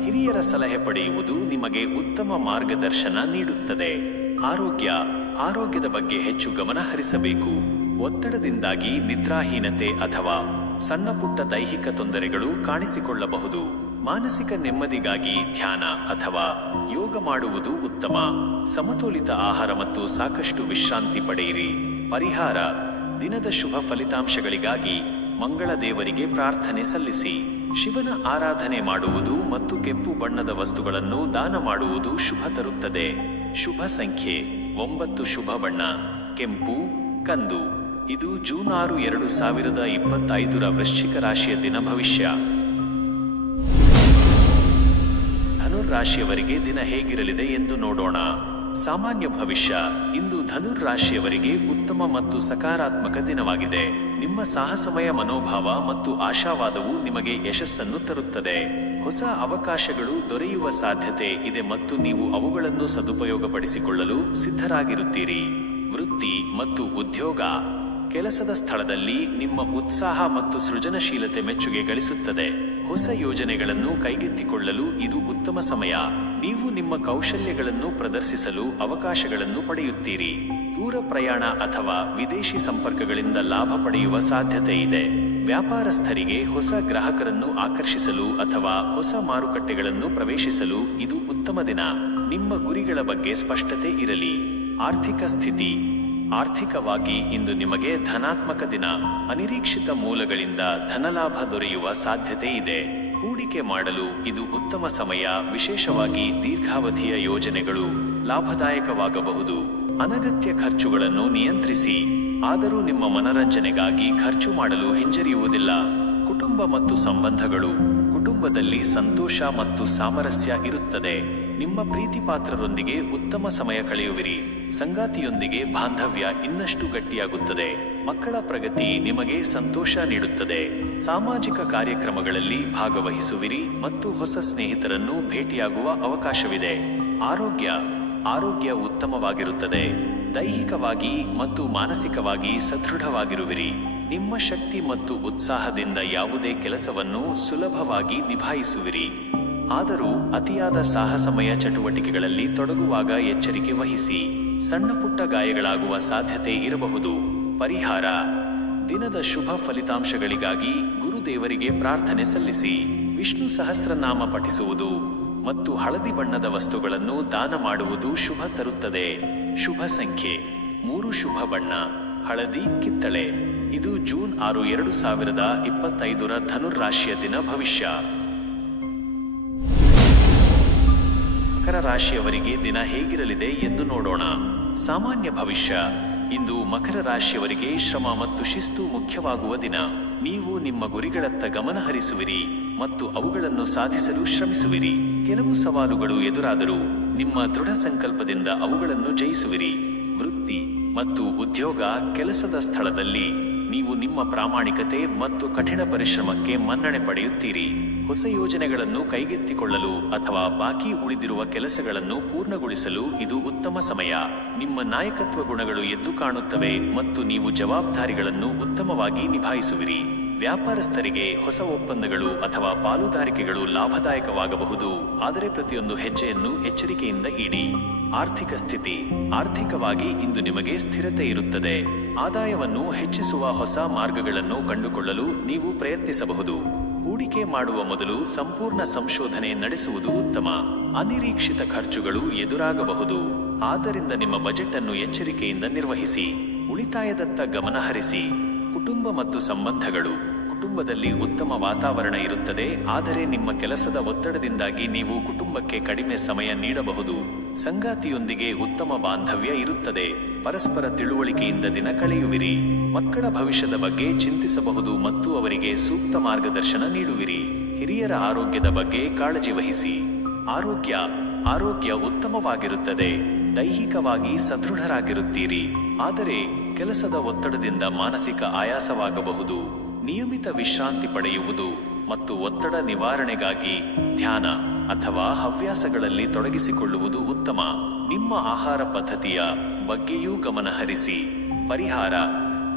ಹಿರಿಯರ ಸಲಹೆ ಪಡೆಯುವುದು ನಿಮಗೆ ಉತ್ತಮ ಮಾರ್ಗದರ್ಶನ ನೀಡುತ್ತದೆ. ಆರೋಗ್ಯ, ಆರೋಗ್ಯದ ಬಗ್ಗೆ ಹೆಚ್ಚು ಗಮನ ಹರಿಸಬೇಕು. ಒತ್ತಡದಿಂದಾಗಿ ನಿದ್ರಾಹೀನತೆ ಅಥವಾ ಸಣ್ಣ ಪುಟ್ಟ ದೈಹಿಕ ತೊಂದರೆಗಳು ಕಾಣಿಸಿಕೊಳ್ಳಬಹುದು. ಮಾನಸಿಕ ನೆಮ್ಮದಿಗಾಗಿ ಧ್ಯಾನ ಅಥವಾ ಯೋಗ ಮಾಡುವುದು ಉತ್ತಮ. ಸಮತೋಲಿತ ಆಹಾರ ಮತ್ತು ಸಾಕಷ್ಟು ವಿಶ್ರಾಂತಿ ಪಡೆಯಿರಿ. ಪರಿಹಾರ, ದಿನದ ಶುಭ ಫಲಿತಾಂಶಗಳಿಗಾಗಿ ಮಂಗಳ ದೇವರಿಗೆ ಪ್ರಾರ್ಥನೆ ಸಲ್ಲಿಸಿ. ಶಿವನ ಆರಾಧನೆ ಮಾಡುವುದು ಮತ್ತು ಕೆಂಪು ಬಣ್ಣದ ವಸ್ತುಗಳನ್ನು ದಾನ ಮಾಡುವುದು ಶುಭ ತರುತ್ತದೆ. ಶುಭ ಸಂಖ್ಯೆ, ಒಂಬತ್ತು ಶುಭ ಬಣ್ಣ, ಕೆಂಪು, ಕಂದು. ಇದು ಜೂನ್ ಆರು ಎರಡು ಸಾವಿರದ ಇಪ್ಪತ್ತೈದರ ವೃಶ್ಚಿಕ ರಾಶಿಯ ದಿನ ಭವಿಷ್ಯ. ಧನುರ್ ರಾಶಿಯವರಿಗೆ ದಿನ ಹೇಗಿರಲಿದೆ ಎಂದು ನೋಡೋಣ. ಸಾಮಾನ್ಯ ಭವಿಷ್ಯ, ಇಂದು ಧನುರ್ ರಾಶಿಯವರಿಗೆ ಉತ್ತಮ ಮತ್ತು ಸಕಾರಾತ್ಮಕ ದಿನವಾಗಿದೆ. ನಿಮ್ಮ ಸಾಹಸಮಯ ಮನೋಭಾವ ಮತ್ತು ಆಶಾವಾದವು ನಿಮಗೆ ಯಶಸ್ಸನ್ನು ತರುತ್ತದೆ. ಹೊಸ ಅವಕಾಶಗಳು ದೊರೆಯುವ ಸಾಧ್ಯತೆ ಇದೆ ಮತ್ತು ನೀವು ಅವುಗಳನ್ನು ಸದುಪಯೋಗಪಡಿಸಿಕೊಳ್ಳಲು ಸಿದ್ಧರಾಗಿರುತ್ತೀರಿ. ವೃತ್ತಿ ಮತ್ತು ಉದ್ಯೋಗ ಕೆಲಸದ ಸ್ಥಳದಲ್ಲಿ ನಿಮ್ಮ ಉತ್ಸಾಹ ಮತ್ತು ಸೃಜನಶೀಲತೆ ಮೆಚ್ಚುಗೆ ಗಳಿಸುತ್ತದೆ. ಹೊಸ ಯೋಜನೆಗಳನ್ನು ಕೈಗೆತ್ತಿಕೊಳ್ಳಲು ಇದು ಉತ್ತಮ ಸಮಯ. ನೀವು ನಿಮ್ಮ ಕೌಶಲ್ಯಗಳನ್ನು ಪ್ರದರ್ಶಿಸಲು ಅವಕಾಶಗಳನ್ನು ಪಡೆಯುತ್ತೀರಿ. ದೂರ ಪ್ರಯಾಣ ಅಥವಾ ವಿದೇಶಿ ಸಂಪರ್ಕಗಳಿಂದ ಲಾಭ ಪಡೆಯುವ ಸಾಧ್ಯತೆ ಇದೆ. ವ್ಯಾಪಾರಸ್ಥರಿಗೆ ಹೊಸ ಗ್ರಾಹಕರನ್ನು ಆಕರ್ಷಿಸಲು ಅಥವಾ ಹೊಸ ಮಾರುಕಟ್ಟೆಗಳನ್ನು ಪ್ರವೇಶಿಸಲು ಇದು ಉತ್ತಮ ದಿನ. ನಿಮ್ಮ ಗುರಿಗಳ ಬಗ್ಗೆ ಸ್ಪಷ್ಟತೆ ಇರಲಿ. ಆರ್ಥಿಕ ಸ್ಥಿತಿ ಆರ್ಥಿಕವಾಗಿ ಇಂದು ನಿಮಗೆ ಧನಾತ್ಮಕ ದಿನ. ಅನಿರೀಕ್ಷಿತ ಮೂಲಗಳಿಂದ ಧನಲಾಭ ದೊರೆಯುವ ಸಾಧ್ಯತೆ ಇದೆ. ಹೂಡಿಕೆ ಮಾಡಲು ಇದು ಉತ್ತಮ ಸಮಯ, ವಿಶೇಷವಾಗಿ ದೀರ್ಘಾವಧಿಯ ಯೋಜನೆಗಳು ಲಾಭದಾಯಕವಾಗಬಹುದು. ಅನಗತ್ಯ ಖರ್ಚುಗಳನ್ನು ನಿಯಂತ್ರಿಸಿ. ಆದರೂ ನಿಮ್ಮ ಮನರಂಜನೆಗಾಗಿ ಖರ್ಚು ಮಾಡಲು ಹಿಂಜರಿಯುವುದಿಲ್ಲ. ಕುಟುಂಬ ಮತ್ತು ಸಂಬಂಧಗಳು. ಕುಟುಂಬದಲ್ಲಿ ಸಂತೋಷ ಮತ್ತು ಸಾಮರಸ್ಯ ಇರುತ್ತದೆ. ನಿಮ್ಮ ಪ್ರೀತಿಪಾತ್ರರೊಂದಿಗೆ ಉತ್ತಮ ಸಮಯ ಕಳೆಯುವಿರಿ. ಸಂಗಾತಿಯೊಂದಿಗೆ ಬಾಂಧವ್ಯ ಇನ್ನಷ್ಟು ಗಟ್ಟಿಯಾಗುತ್ತದೆ. ಮಕ್ಕಳ ಪ್ರಗತಿ ನಿಮಗೆ ಸಂತೋಷ ನೀಡುತ್ತದೆ. ಸಾಮಾಜಿಕ ಕಾರ್ಯಕ್ರಮಗಳಲ್ಲಿ ಭಾಗವಹಿಸುವಿರಿ ಮತ್ತು ಹೊಸ ಸ್ನೇಹಿತರನ್ನು ಭೇಟಿಯಾಗುವ ಅವಕಾಶವಿದೆ. ಆರೋಗ್ಯ ಆರೋಗ್ಯ ಉತ್ತಮವಾಗಿರುತ್ತದೆ. ದೈಹಿಕವಾಗಿ ಮತ್ತು ಮಾನಸಿಕವಾಗಿ ಸದೃಢವಾಗಿರುವಿರಿ. ನಿಮ್ಮ ಶಕ್ತಿ ಮತ್ತು ಉತ್ಸಾಹದಿಂದ ಯಾವುದೇ ಕೆಲಸವನ್ನು ಸುಲಭವಾಗಿ ನಿಭಾಯಿಸುವಿರಿ. ಆದರೂ ಅತಿಯಾದ ಸಾಹಸಮಯ ಚಟುವಟಿಕೆಗಳಲ್ಲಿ ತೊಡಗುವಾಗ ಎಚ್ಚರಿಕೆ ವಹಿಸಿ. ಸಣ್ಣ ಪುಟ್ಟ ಗಾಯಗಳಾಗುವ ಸಾಧ್ಯತೆ ಇರಬಹುದು. ಪರಿಹಾರ, ದಿನದ ಶುಭ ಫಲಿತಾಂಶಗಳಿಗಾಗಿ ಗುರುದೇವರಿಗೆ ಪ್ರಾರ್ಥನೆ ಸಲ್ಲಿಸಿ, ವಿಷ್ಣು ಸಹಸ್ರನಾಮ ಪಠಿಸುವುದು ಮತ್ತು ಹಳದಿ ಬಣ್ಣದ ವಸ್ತುಗಳನ್ನು ದಾನ ಮಾಡುವುದು ಶುಭ ತರುತ್ತದೆ. ಶುಭ ಸಂಖ್ಯೆ, ಮೂರು ಶುಭ ಬಣ್ಣ, ಹಳದಿ ಕಿತ್ತಳೆ. ಇದು ಜೂನ್ ಆರು, ಎರಡು ಸಾವಿರದ ಇಪ್ಪತ್ತೈದರ ಧನುರಾಶಿಯ ದಿನ ಭವಿಷ್ಯ. ಮಕರ ರಾಶಿಯವರಿಗೆ ದಿನ ಹೇಗಿರಲಿದೆ ಎಂದು ನೋಡೋಣ. ಸಾಮಾನ್ಯ ಭವಿಷ್ಯ. ಇಂದು ಮಕರ ರಾಶಿಯವರಿಗೆ ಶ್ರಮ ಮತ್ತು ಶಿಸ್ತು ಮುಖ್ಯವಾಗುವ ದಿನ. ನೀವು ನಿಮ್ಮ ಗುರಿಗಳತ್ತ ಗಮನ ಹರಿಸುವಿರಿ ಮತ್ತು ಅವುಗಳನ್ನು ಸಾಧಿಸಲು ಶ್ರಮಿಸುವಿರಿ. ಕೆಲವು ಸವಾಲುಗಳು ಎದುರಾದರೂ ನಿಮ್ಮ ದೃಢ ಸಂಕಲ್ಪದಿಂದ ಅವುಗಳನ್ನು ಜಯಿಸುವಿರಿ. ವೃತ್ತಿ ಮತ್ತು ಉದ್ಯೋಗ ಕೆಲಸದ ಸ್ಥಳದಲ್ಲಿ ನೀವು ನಿಮ್ಮ ಪ್ರಾಮಾಣಿಕತೆ ಮತ್ತು ಕಠಿಣ ಪರಿಶ್ರಮಕ್ಕೆ ಮನ್ನಣೆ ಪಡೆಯುತ್ತೀರಿ. ಹೊಸ ಯೋಜನೆಗಳನ್ನು ಕೈಗೆತ್ತಿಕೊಳ್ಳಲು ಅಥವಾ ಬಾಕಿ ಉಳಿದಿರುವ ಕೆಲಸಗಳನ್ನು ಪೂರ್ಣಗೊಳಿಸಲು ಇದು ಉತ್ತಮ ಸಮಯ. ನಿಮ್ಮ ನಾಯಕತ್ವ ಗುಣಗಳು ಎದ್ದು ಕಾಣುತ್ತವೆ ಮತ್ತು ನೀವು ಜವಾಬ್ದಾರಿಗಳನ್ನು ಉತ್ತಮವಾಗಿ ನಿಭಾಯಿಸುವಿರಿ. ವ್ಯಾಪಾರಸ್ಥರಿಗೆ ಹೊಸ ಒಪ್ಪಂದಗಳು ಅಥವಾ ಪಾಲುದಾರಿಕೆಗಳು ಲಾಭದಾಯಕವಾಗಬಹುದು, ಆದರೆ ಪ್ರತಿಯೊಂದು ಹೆಜ್ಜೆಯನ್ನು ಎಚ್ಚರಿಕೆಯಿಂದ ಇಡಿ. ಆರ್ಥಿಕ ಸ್ಥಿತಿ, ಆರ್ಥಿಕವಾಗಿ ಇಂದು ನಿಮಗೆ ಸ್ಥಿರತೆ ಇರುತ್ತದೆ. ಆದಾಯವನ್ನು ಹೆಚ್ಚಿಸುವ ಹೊಸ ಮಾರ್ಗಗಳನ್ನು ಕಂಡುಕೊಳ್ಳಲು ನೀವು ಪ್ರಯತ್ನಿಸಬಹುದು. ಹೂಡಿಕೆ ಮಾಡುವ ಮೊದಲು ಸಂಪೂರ್ಣ ಸಂಶೋಧನೆ ನಡೆಸುವುದು ಉತ್ತಮ. ಅನಿರೀಕ್ಷಿತ ಖರ್ಚುಗಳು ಎದುರಾಗಬಹುದು. ಆದ್ದರಿಂದ ನಿಮ್ಮ ಬಜೆಟ್ ಅನ್ನು ಎಚ್ಚರಿಕೆಯಿಂದ ನಿರ್ವಹಿಸಿ. ಉಳಿತಾಯದತ್ತ ಗಮನಹರಿಸಿ ಕುಟುಂಬ ಮತ್ತು ಸಂಬಂಧಗಳು. ಕುಟುಂಬದಲ್ಲಿ ಉತ್ತಮ ವಾತಾವರಣ ಇರುತ್ತದೆ. ಆದರೆ ನಿಮ್ಮ ಕೆಲಸದ ಒತ್ತಡದಿಂದಾಗಿ ನೀವು ಕುಟುಂಬಕ್ಕೆ ಕಡಿಮೆ ಸಮಯ ನೀಡಬಹುದು. ಸಂಗಾತಿಯೊಂದಿಗೆ ಉತ್ತಮ ಬಾಂಧವ್ಯ ಇರುತ್ತದೆ. ಪರಸ್ಪರ ತಿಳುವಳಿಕೆಯಿಂದ ದಿನ ಕಳೆಯುವಿರಿ. ಮಕ್ಕಳ ಭವಿಷ್ಯದ ಬಗ್ಗೆ ಚಿಂತಿಸಬಹುದು ಮತ್ತು ಅವರಿಗೆ ಸೂಕ್ತ ಮಾರ್ಗದರ್ಶನ ನೀಡುವಿರಿ. ಹಿರಿಯರ ಆರೋಗ್ಯದ ಬಗ್ಗೆ ಕಾಳಜಿ ವಹಿಸಿ. ಆರೋಗ್ಯ ಆರೋಗ್ಯ ಉತ್ತಮವಾಗಿರುತ್ತದೆ. ದೈಹಿಕವಾಗಿ ಸದೃಢರಾಗಿರುತ್ತೀರಿ. ಆದರೆ ಕೆಲಸದ ಒತ್ತಡದಿಂದ ಮಾನಸಿಕ ಆಯಾಸವಾಗಬಹುದು. ನಿಯಮಿತ ವಿಶ್ರಾಂತಿ ಪಡೆಯುವುದು ಮತ್ತು ಒತ್ತಡ ನಿವಾರಣೆಗಾಗಿ ಧ್ಯಾನ ಅಥವಾ ಹವ್ಯಾಸಗಳಲ್ಲಿ ತೊಡಗಿಸಿಕೊಳ್ಳುವುದು ಉತ್ತಮ. ನಿಮ್ಮ ಆಹಾರ ಪದ್ಧತಿಯ ಬಗ್ಗೆಯೂ ಗಮನಹರಿಸಿ. ಪರಿಹಾರ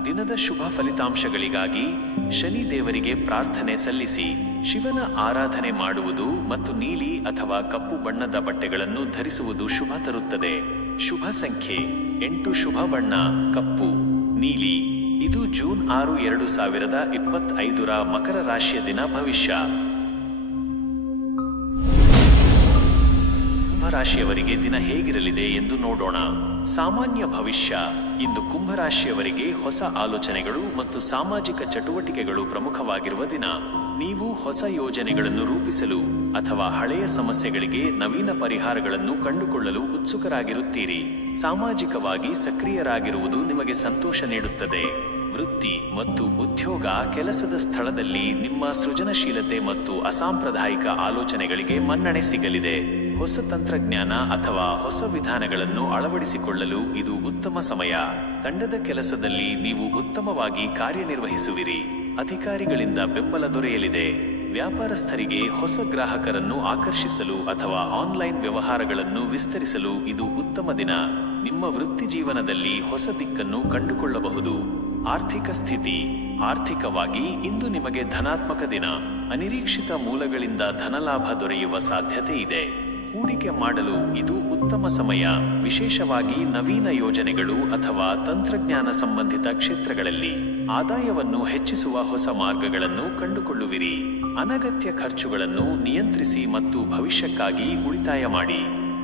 ದಿನದ ಶುಭ ಫಲಿತಾಂಶಗಳಿಗಾಗಿ ಶನಿ ದೇವರಿಗೆ ಪ್ರಾರ್ಥನೆ ಸಲ್ಲಿಸಿ ಶಿವನ ಆರಾಧನೆ ಮಾಡುವುದು ಮತ್ತು ನೀಲಿ ಅಥವಾ ಕಪ್ಪು ಬಣ್ಣದ ಬಟ್ಟೆಗಳನ್ನು ಧರಿಸುವುದು ಶುಭ ತರುತ್ತದೆ. ಶುಭ ಸಂಖ್ಯೆ ಎಂಟು ಶುಭ ಬಣ್ಣ, ಕಪ್ಪು, ನೀಲಿ. ಇದು ಜೂನ್ ಆರು, ಎರಡು ಸಾವಿರದ ಇಪ್ಪತ್ತೈದರ ಮಕರ ರಾಶಿಯ ದಿನ ಭವಿಷ್ಯ. ಕುಂಭರಾಶಿಯವರಿಗೆ ದಿನ ಹೇಗಿರಲಿದೆ ಎಂದು ನೋಡೋಣ. ಸಾಮಾನ್ಯ ಭವಿಷ್ಯ, ಇಂದು ಕುಂಭರಾಶಿಯವರಿಗೆ ಹೊಸ ಆಲೋಚನೆಗಳು ಮತ್ತು ಸಾಮಾಜಿಕ ಚಟುವಟಿಕೆಗಳು ಪ್ರಮುಖವಾಗಿರುವ ದಿನ. ನೀವು ಹೊಸ ಯೋಜನೆಗಳನ್ನು ರೂಪಿಸಲು ಅಥವಾ ಹಳೆಯ ಸಮಸ್ಯೆಗಳಿಗೆ ನವೀನ ಪರಿಹಾರಗಳನ್ನು ಕಂಡುಕೊಳ್ಳಲು ಉತ್ಸುಕರಾಗಿರುತ್ತೀರಿ. ಸಾಮಾಜಿಕವಾಗಿ ಸಕ್ರಿಯರಾಗಿರುವುದು ನಿಮಗೆ ಸಂತೋಷ ನೀಡುತ್ತದೆ. ವೃತ್ತಿ ಮತ್ತು ಉದ್ಯೋಗ ಕೆಲಸದ ಸ್ಥಳದಲ್ಲಿ ನಿಮ್ಮ ಸೃಜನಶೀಲತೆ ಮತ್ತು ಅಸಾಂಪ್ರದಾಯಿಕ ಆಲೋಚನೆಗಳಿಗೆ ಮನ್ನಣೆ ಸಿಗಲಿದೆ. ಹೊಸ ತಂತ್ರಜ್ಞಾನ ಅಥವಾ ಹೊಸ ವಿಧಾನಗಳನ್ನು ಅಳವಡಿಸಿಕೊಳ್ಳಲು ಇದು ಉತ್ತಮ ಸಮಯ. ತಂಡದ ಕೆಲಸದಲ್ಲಿ ನೀವು ಉತ್ತಮವಾಗಿ ಕಾರ್ಯನಿರ್ವಹಿಸುವಿರಿ. ಅಧಿಕಾರಿಗಳಿಂದ ಬೆಂಬಲ ದೊರೆಯಲಿದೆ. ವ್ಯಾಪಾರಸ್ಥರಿಗೆ ಹೊಸ ಗ್ರಾಹಕರನ್ನು ಆಕರ್ಷಿಸಲು ಅಥವಾ ಆನ್ಲೈನ್ ವ್ಯವಹಾರಗಳನ್ನು ವಿಸ್ತರಿಸಲು ಇದು ಉತ್ತಮ ದಿನ. ನಿಮ್ಮ ವೃತ್ತಿ ಜೀವನದಲ್ಲಿ ಹೊಸ ದಿಕ್ಕನ್ನು ಕಂಡುಕೊಳ್ಳಬಹುದು. ಆರ್ಥಿಕ ಸ್ಥಿತಿ. ಆರ್ಥಿಕವಾಗಿ ಇಂದು ನಿಮಗೆ ಧನಾತ್ಮಕ ದಿನ. ಅನಿರೀಕ್ಷಿತ ಮೂಲಗಳಿಂದ ಧನಲಾಭ ದೊರೆಯುವ ಸಾಧ್ಯತೆ ಇದೆ. ಹೂಡಿಕೆ ಮಾಡಲು ಇದು ಉತ್ತಮ ಸಮಯ. ವಿಶೇಷವಾಗಿ ನವೀನ ಯೋಜನೆಗಳು ಅಥವಾ ತಂತ್ರಜ್ಞಾನ ಸಂಬಂಧಿತ ಕ್ಷೇತ್ರಗಳಲ್ಲಿ ಆದಾಯವನ್ನು ಹೆಚ್ಚಿಸುವ ಹೊಸ ಮಾರ್ಗಗಳನ್ನು ಕಂಡುಕೊಳ್ಳುವಿರಿ. ಅನಗತ್ಯ ಖರ್ಚುಗಳನ್ನು ನಿಯಂತ್ರಿಸಿ ಮತ್ತು ಭವಿಷ್ಯಕ್ಕಾಗಿ ಉಳಿತಾಯ ಮಾಡಿ.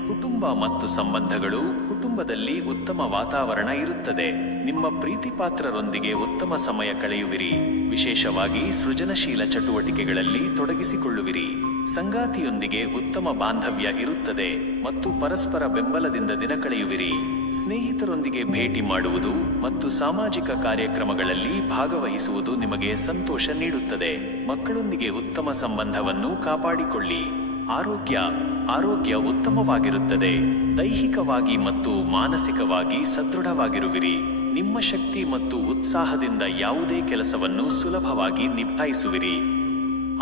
ಕುಟುಂಬ ಮತ್ತು ಸಂಬಂಧಗಳು ಕುಟುಂಬದಲ್ಲಿ ಉತ್ತಮ ವಾತಾವರಣ ಇರುತ್ತದೆ. ನಿಮ್ಮ ಪ್ರೀತಿಪಾತ್ರರೊಂದಿಗೆ ಉತ್ತಮ ಸಮಯ ಕಳೆಯುವಿರಿ. ವಿಶೇಷವಾಗಿ ಸೃಜನಶೀಲ ಚಟುವಟಿಕೆಗಳಲ್ಲಿ ತೊಡಗಿಸಿಕೊಳ್ಳುವಿರಿ. ಸಂಗಾತಿಯೊಂದಿಗೆ ಉತ್ತಮ ಬಾಂಧವ್ಯ ಇರುತ್ತದೆ ಮತ್ತು ಪರಸ್ಪರ ಬೆಂಬಲದಿಂದ ದಿನ ಕಳೆಯುವಿರಿ. ಸ್ನೇಹಿತರೊಂದಿಗೆ ಭೇಟಿ ಮಾಡುವುದು ಮತ್ತು ಸಾಮಾಜಿಕ ಕಾರ್ಯಕ್ರಮಗಳಲ್ಲಿ ಭಾಗವಹಿಸುವುದು ನಿಮಗೆ ಸಂತೋಷ ನೀಡುತ್ತದೆ. ಮಕ್ಕಳೊಂದಿಗೆ ಉತ್ತಮ ಸಂಬಂಧವನ್ನು ಕಾಪಾಡಿಕೊಳ್ಳಿ. ಆರೋಗ್ಯ ಆರೋಗ್ಯ ಉತ್ತಮವಾಗಿರುತ್ತದೆ. ದೈಹಿಕವಾಗಿ ಮತ್ತು ಮಾನಸಿಕವಾಗಿ ಸದೃಢವಾಗಿರುವಿರಿ. ನಿಮ್ಮ ಶಕ್ತಿ ಮತ್ತು ಉತ್ಸಾಹದಿಂದ ಯಾವುದೇ ಕೆಲಸವನ್ನು ಸುಲಭವಾಗಿ ನಿಭಾಯಿಸುವಿರಿ.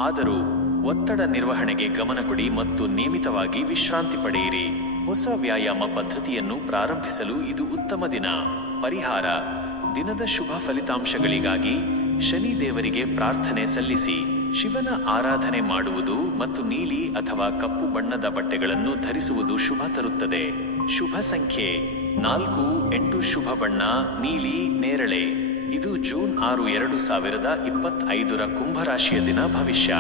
ಆದರೂ ಒತ್ತಡ ನಿರ್ವಹಣೆಗೆ ಗಮನ ಕೊಡಿ ಮತ್ತು ನಿಯಮಿತವಾಗಿ ವಿಶ್ರಾಂತಿ ಪಡೆಯಿರಿ. ಹೊಸ ವ್ಯಾಯಾಮ ಪದ್ಧತಿಯನ್ನು ಪ್ರಾರಂಭಿಸಲು ಇದು ಉತ್ತಮ ದಿನ. ಪರಿಹಾರ, ದಿನದ ಶುಭ ಫಲಿತಾಂಶಗಳಿಗಾಗಿ ಶನಿ ದೇವರಿಗೆ ಪ್ರಾರ್ಥನೆ ಸಲ್ಲಿಸಿ. ಶಿವನ ಆರಾಧನೆ ಮಾಡುವುದು ಮತ್ತು ನೀಲಿ ಅಥವಾ ಕಪ್ಪು ಬಣ್ಣದ ಬಟ್ಟೆಗಳನ್ನು ಧರಿಸುವುದು ಶುಭ ತರುತ್ತದೆ. ಶುಭ ಸಂಖ್ಯೆ, ನಾಲ್ಕು, ಎಂಟು ಶುಭ ಬಣ್ಣ, ನೀಲಿ, ನೇರಳೆ. ಇದು ಜೂನ್ ಆರು, ಎರಡು ಸಾವಿರದ ಇಪ್ಪತ್ತೈದರ ಕುಂಭರಾಶಿಯ ದಿನ ಭವಿಷ್ಯ.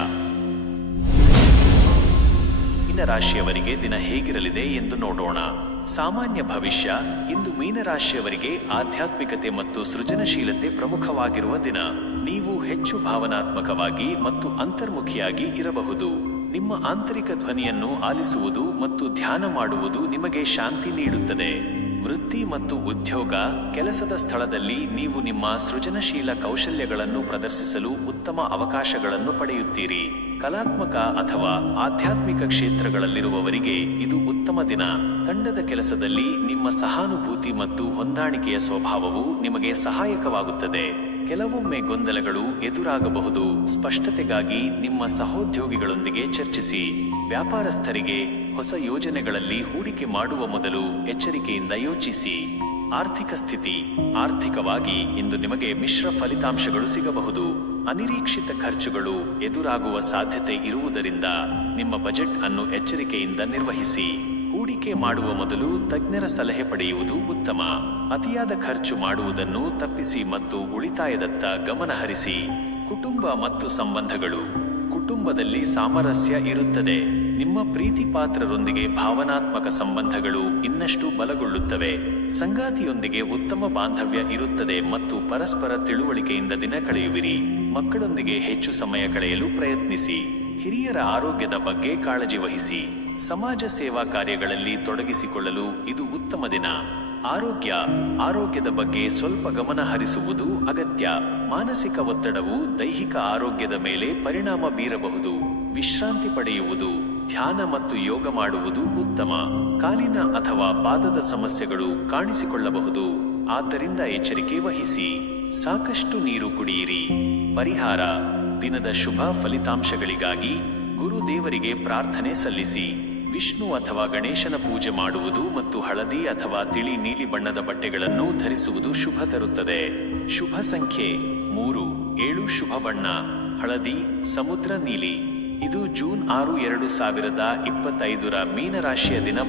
ಮೀನರಾಶಿಯವರಿಗೆ ದಿನ ಹೇಗಿರಲಿದೆ ಎಂದು ನೋಡೋಣ. ಸಾಮಾನ್ಯ ಭವಿಷ್ಯ, ಇಂದು ಮೀನರಾಶಿಯವರಿಗೆ ಆಧ್ಯಾತ್ಮಿಕತೆ ಮತ್ತು ಸೃಜನಶೀಲತೆ ಪ್ರಮುಖವಾಗಿರುವ ದಿನ. ನೀವು ಹೆಚ್ಚು ಭಾವನಾತ್ಮಕವಾಗಿ ಮತ್ತು ಅಂತರ್ಮುಖಿಯಾಗಿ ಇರಬಹುದು. ನಿಮ್ಮ ಆಂತರಿಕ ಧ್ವನಿಯನ್ನು ಆಲಿಸುವುದು ಮತ್ತು ಧ್ಯಾನ ಮಾಡುವುದು ನಿಮಗೆ ಶಾಂತಿ ನೀಡುತ್ತದೆ. ವೃತ್ತಿ ಮತ್ತು ಉದ್ಯೋಗ ಕೆಲಸದ ಸ್ಥಳದಲ್ಲಿ ನೀವು ನಿಮ್ಮ ಸೃಜನಶೀಲ ಕೌಶಲ್ಯಗಳನ್ನು ಪ್ರದರ್ಶಿಸಲು ಉತ್ತಮ ಅವಕಾಶಗಳನ್ನು ಪಡೆಯುತ್ತೀರಿ. ಕಲಾತ್ಮಕ ಅಥವಾ ಆಧ್ಯಾತ್ಮಿಕ ಕ್ಷೇತ್ರಗಳಲ್ಲಿರುವವರಿಗೆ ಇದು ಉತ್ತಮ ದಿನ. ತಂಡದ ಕೆಲಸದಲ್ಲಿ ನಿಮ್ಮ ಸಹಾನುಭೂತಿ ಮತ್ತು ಹೊಂದಾಣಿಕೆಯ ಸ್ವಭಾವವು ನಿಮಗೆ ಸಹಾಯಕವಾಗುತ್ತದೆ. ಕೆಲವೊಮ್ಮೆ ಗೊಂದಲಗಳು ಎದುರಾಗಬಹುದು. ಸ್ಪಷ್ಟತೆಗಾಗಿ ನಿಮ್ಮ ಸಹೋದ್ಯೋಗಿಗಳೊಂದಿಗೆ ಚರ್ಚಿಸಿ. ವ್ಯಾಪಾರಸ್ಥರಿಗೆ ಹೊಸ ಯೋಜನೆಗಳಲ್ಲಿ ಹೂಡಿಕೆ ಮಾಡುವ ಮೊದಲು ಎಚ್ಚರಿಕೆಯಿಂದ ಯೋಚಿಸಿ. ಆರ್ಥಿಕ ಸ್ಥಿತಿ ಆರ್ಥಿಕವಾಗಿ ಇಂದು ನಿಮಗೆ ಮಿಶ್ರ ಫಲಿತಾಂಶಗಳು ಸಿಗಬಹುದು. ಅನಿರೀಕ್ಷಿತ ಖರ್ಚುಗಳು ಎದುರಾಗುವ ಸಾಧ್ಯತೆ ಇರುವುದರಿಂದ ನಿಮ್ಮ ಬಜೆಟ್ ಅನ್ನು ಎಚ್ಚರಿಕೆಯಿಂದ ನಿರ್ವಹಿಸಿ. ಹೂಡಿಕೆ ಮಾಡುವ ಮೊದಲು ತಜ್ಞರ ಸಲಹೆ ಪಡೆಯುವುದು ಉತ್ತಮ. ಅತಿಯಾದ ಖರ್ಚು ಮಾಡುವುದನ್ನು ತಪ್ಪಿಸಿ ಮತ್ತು ಉಳಿತಾಯದತ್ತ ಗಮನಹರಿಸಿ ಕುಟುಂಬ ಮತ್ತು ಸಂಬಂಧಗಳು ಕುಟುಂಬದಲ್ಲಿ ಸಾಮರಸ್ಯ ಇರುತ್ತದೆ. ನಿಮ್ಮ ಪ್ರೀತಿ ಪಾತ್ರರೊಂದಿಗೆ ಭಾವನಾತ್ಮಕ ಸಂಬಂಧಗಳು ಇನ್ನಷ್ಟು ಬಲಗೊಳ್ಳುತ್ತವೆ. ಸಂಗಾತಿಯೊಂದಿಗೆ ಉತ್ತಮ ಬಾಂಧವ್ಯ ಇರುತ್ತದೆ ಮತ್ತು ಪರಸ್ಪರ ತಿಳುವಳಿಕೆಯಿಂದ ದಿನ ಕಳೆಯುವಿರಿ. ಮಕ್ಕಳೊಂದಿಗೆ ಹೆಚ್ಚು ಸಮಯ ಕಳೆಯಲು ಪ್ರಯತ್ನಿಸಿ. ಹಿರಿಯರ ಆರೋಗ್ಯದ ಬಗ್ಗೆ ಕಾಳಜಿ ವಹಿಸಿ. ಸಮಾಜ ಸೇವಾ ಕಾರ್ಯಗಳಲ್ಲಿ ತೊಡಗಿಸಿಕೊಳ್ಳಲು ಇದು ಉತ್ತಮ ದಿನ. ಆರೋಗ್ಯ, ಆರೋಗ್ಯದ ಬಗ್ಗೆ ಸ್ವಲ್ಪ ಗಮನ ಹರಿಸುವುದು ಅಗತ್ಯ. ಮಾನಸಿಕ ಒತ್ತಡವು ದೈಹಿಕ ಆರೋಗ್ಯದ ಮೇಲೆ ಪರಿಣಾಮ ಬೀರಬಹುದು. ವಿಶ್ರಾಂತಿ ಪಡೆಯುವುದು. ಧ್ಯಾನ ಮತ್ತು ಯೋಗ ಮಾಡುವುದು ಉತ್ತಮ. ಕಾಲಿನ ಅಥವಾ ಪಾದದ ಸಮಸ್ಯೆಗಳು ಕಾಣಿಸಿಕೊಳ್ಳಬಹುದು. ಆದ್ದರಿಂದ ಎಚ್ಚರಿಕೆ ವಹಿಸಿ. ಸಾಕಷ್ಟು ನೀರು ಕುಡಿಯಿರಿ. ಪರಿಹಾರ, ದಿನದ ಶುಭ ಫಲಿತಾಂಶಗಳಿಗಾಗಿ ಗುರುದೇವರಿಗೆ ಪ್ರಾರ್ಥನೆ ಸಲ್ಲಿಸಿ. ವಿಷ್ಣು ಅಥವಾ ಗಣೇಶನ ಪೂಜೆ ಮಾಡುವುದು ಮತ್ತು ಹಳದಿ ಅಥವಾ ತಿಳಿ ನೀಲಿ ಬಣ್ಣದ ಬಟ್ಟೆಗಳನ್ನು ಧರಿಸುವುದು ಶುಭ ತರುತ್ತದೆ. ಶುಭ ಸಂಖ್ಯೆ ಮೂರು, ಏಳು ಶುಭ ಬಣ್ಣ, ಹಳದಿ, ಸಮುದ್ರ ನೀಲಿ. ಇದು ಜೂನ್ ಆರು ಎರಡು ಸಾವಿರದ ಇಪ್ಪತ್ತೈದರ ಮೀನರಾಶಿಯ ದಿನ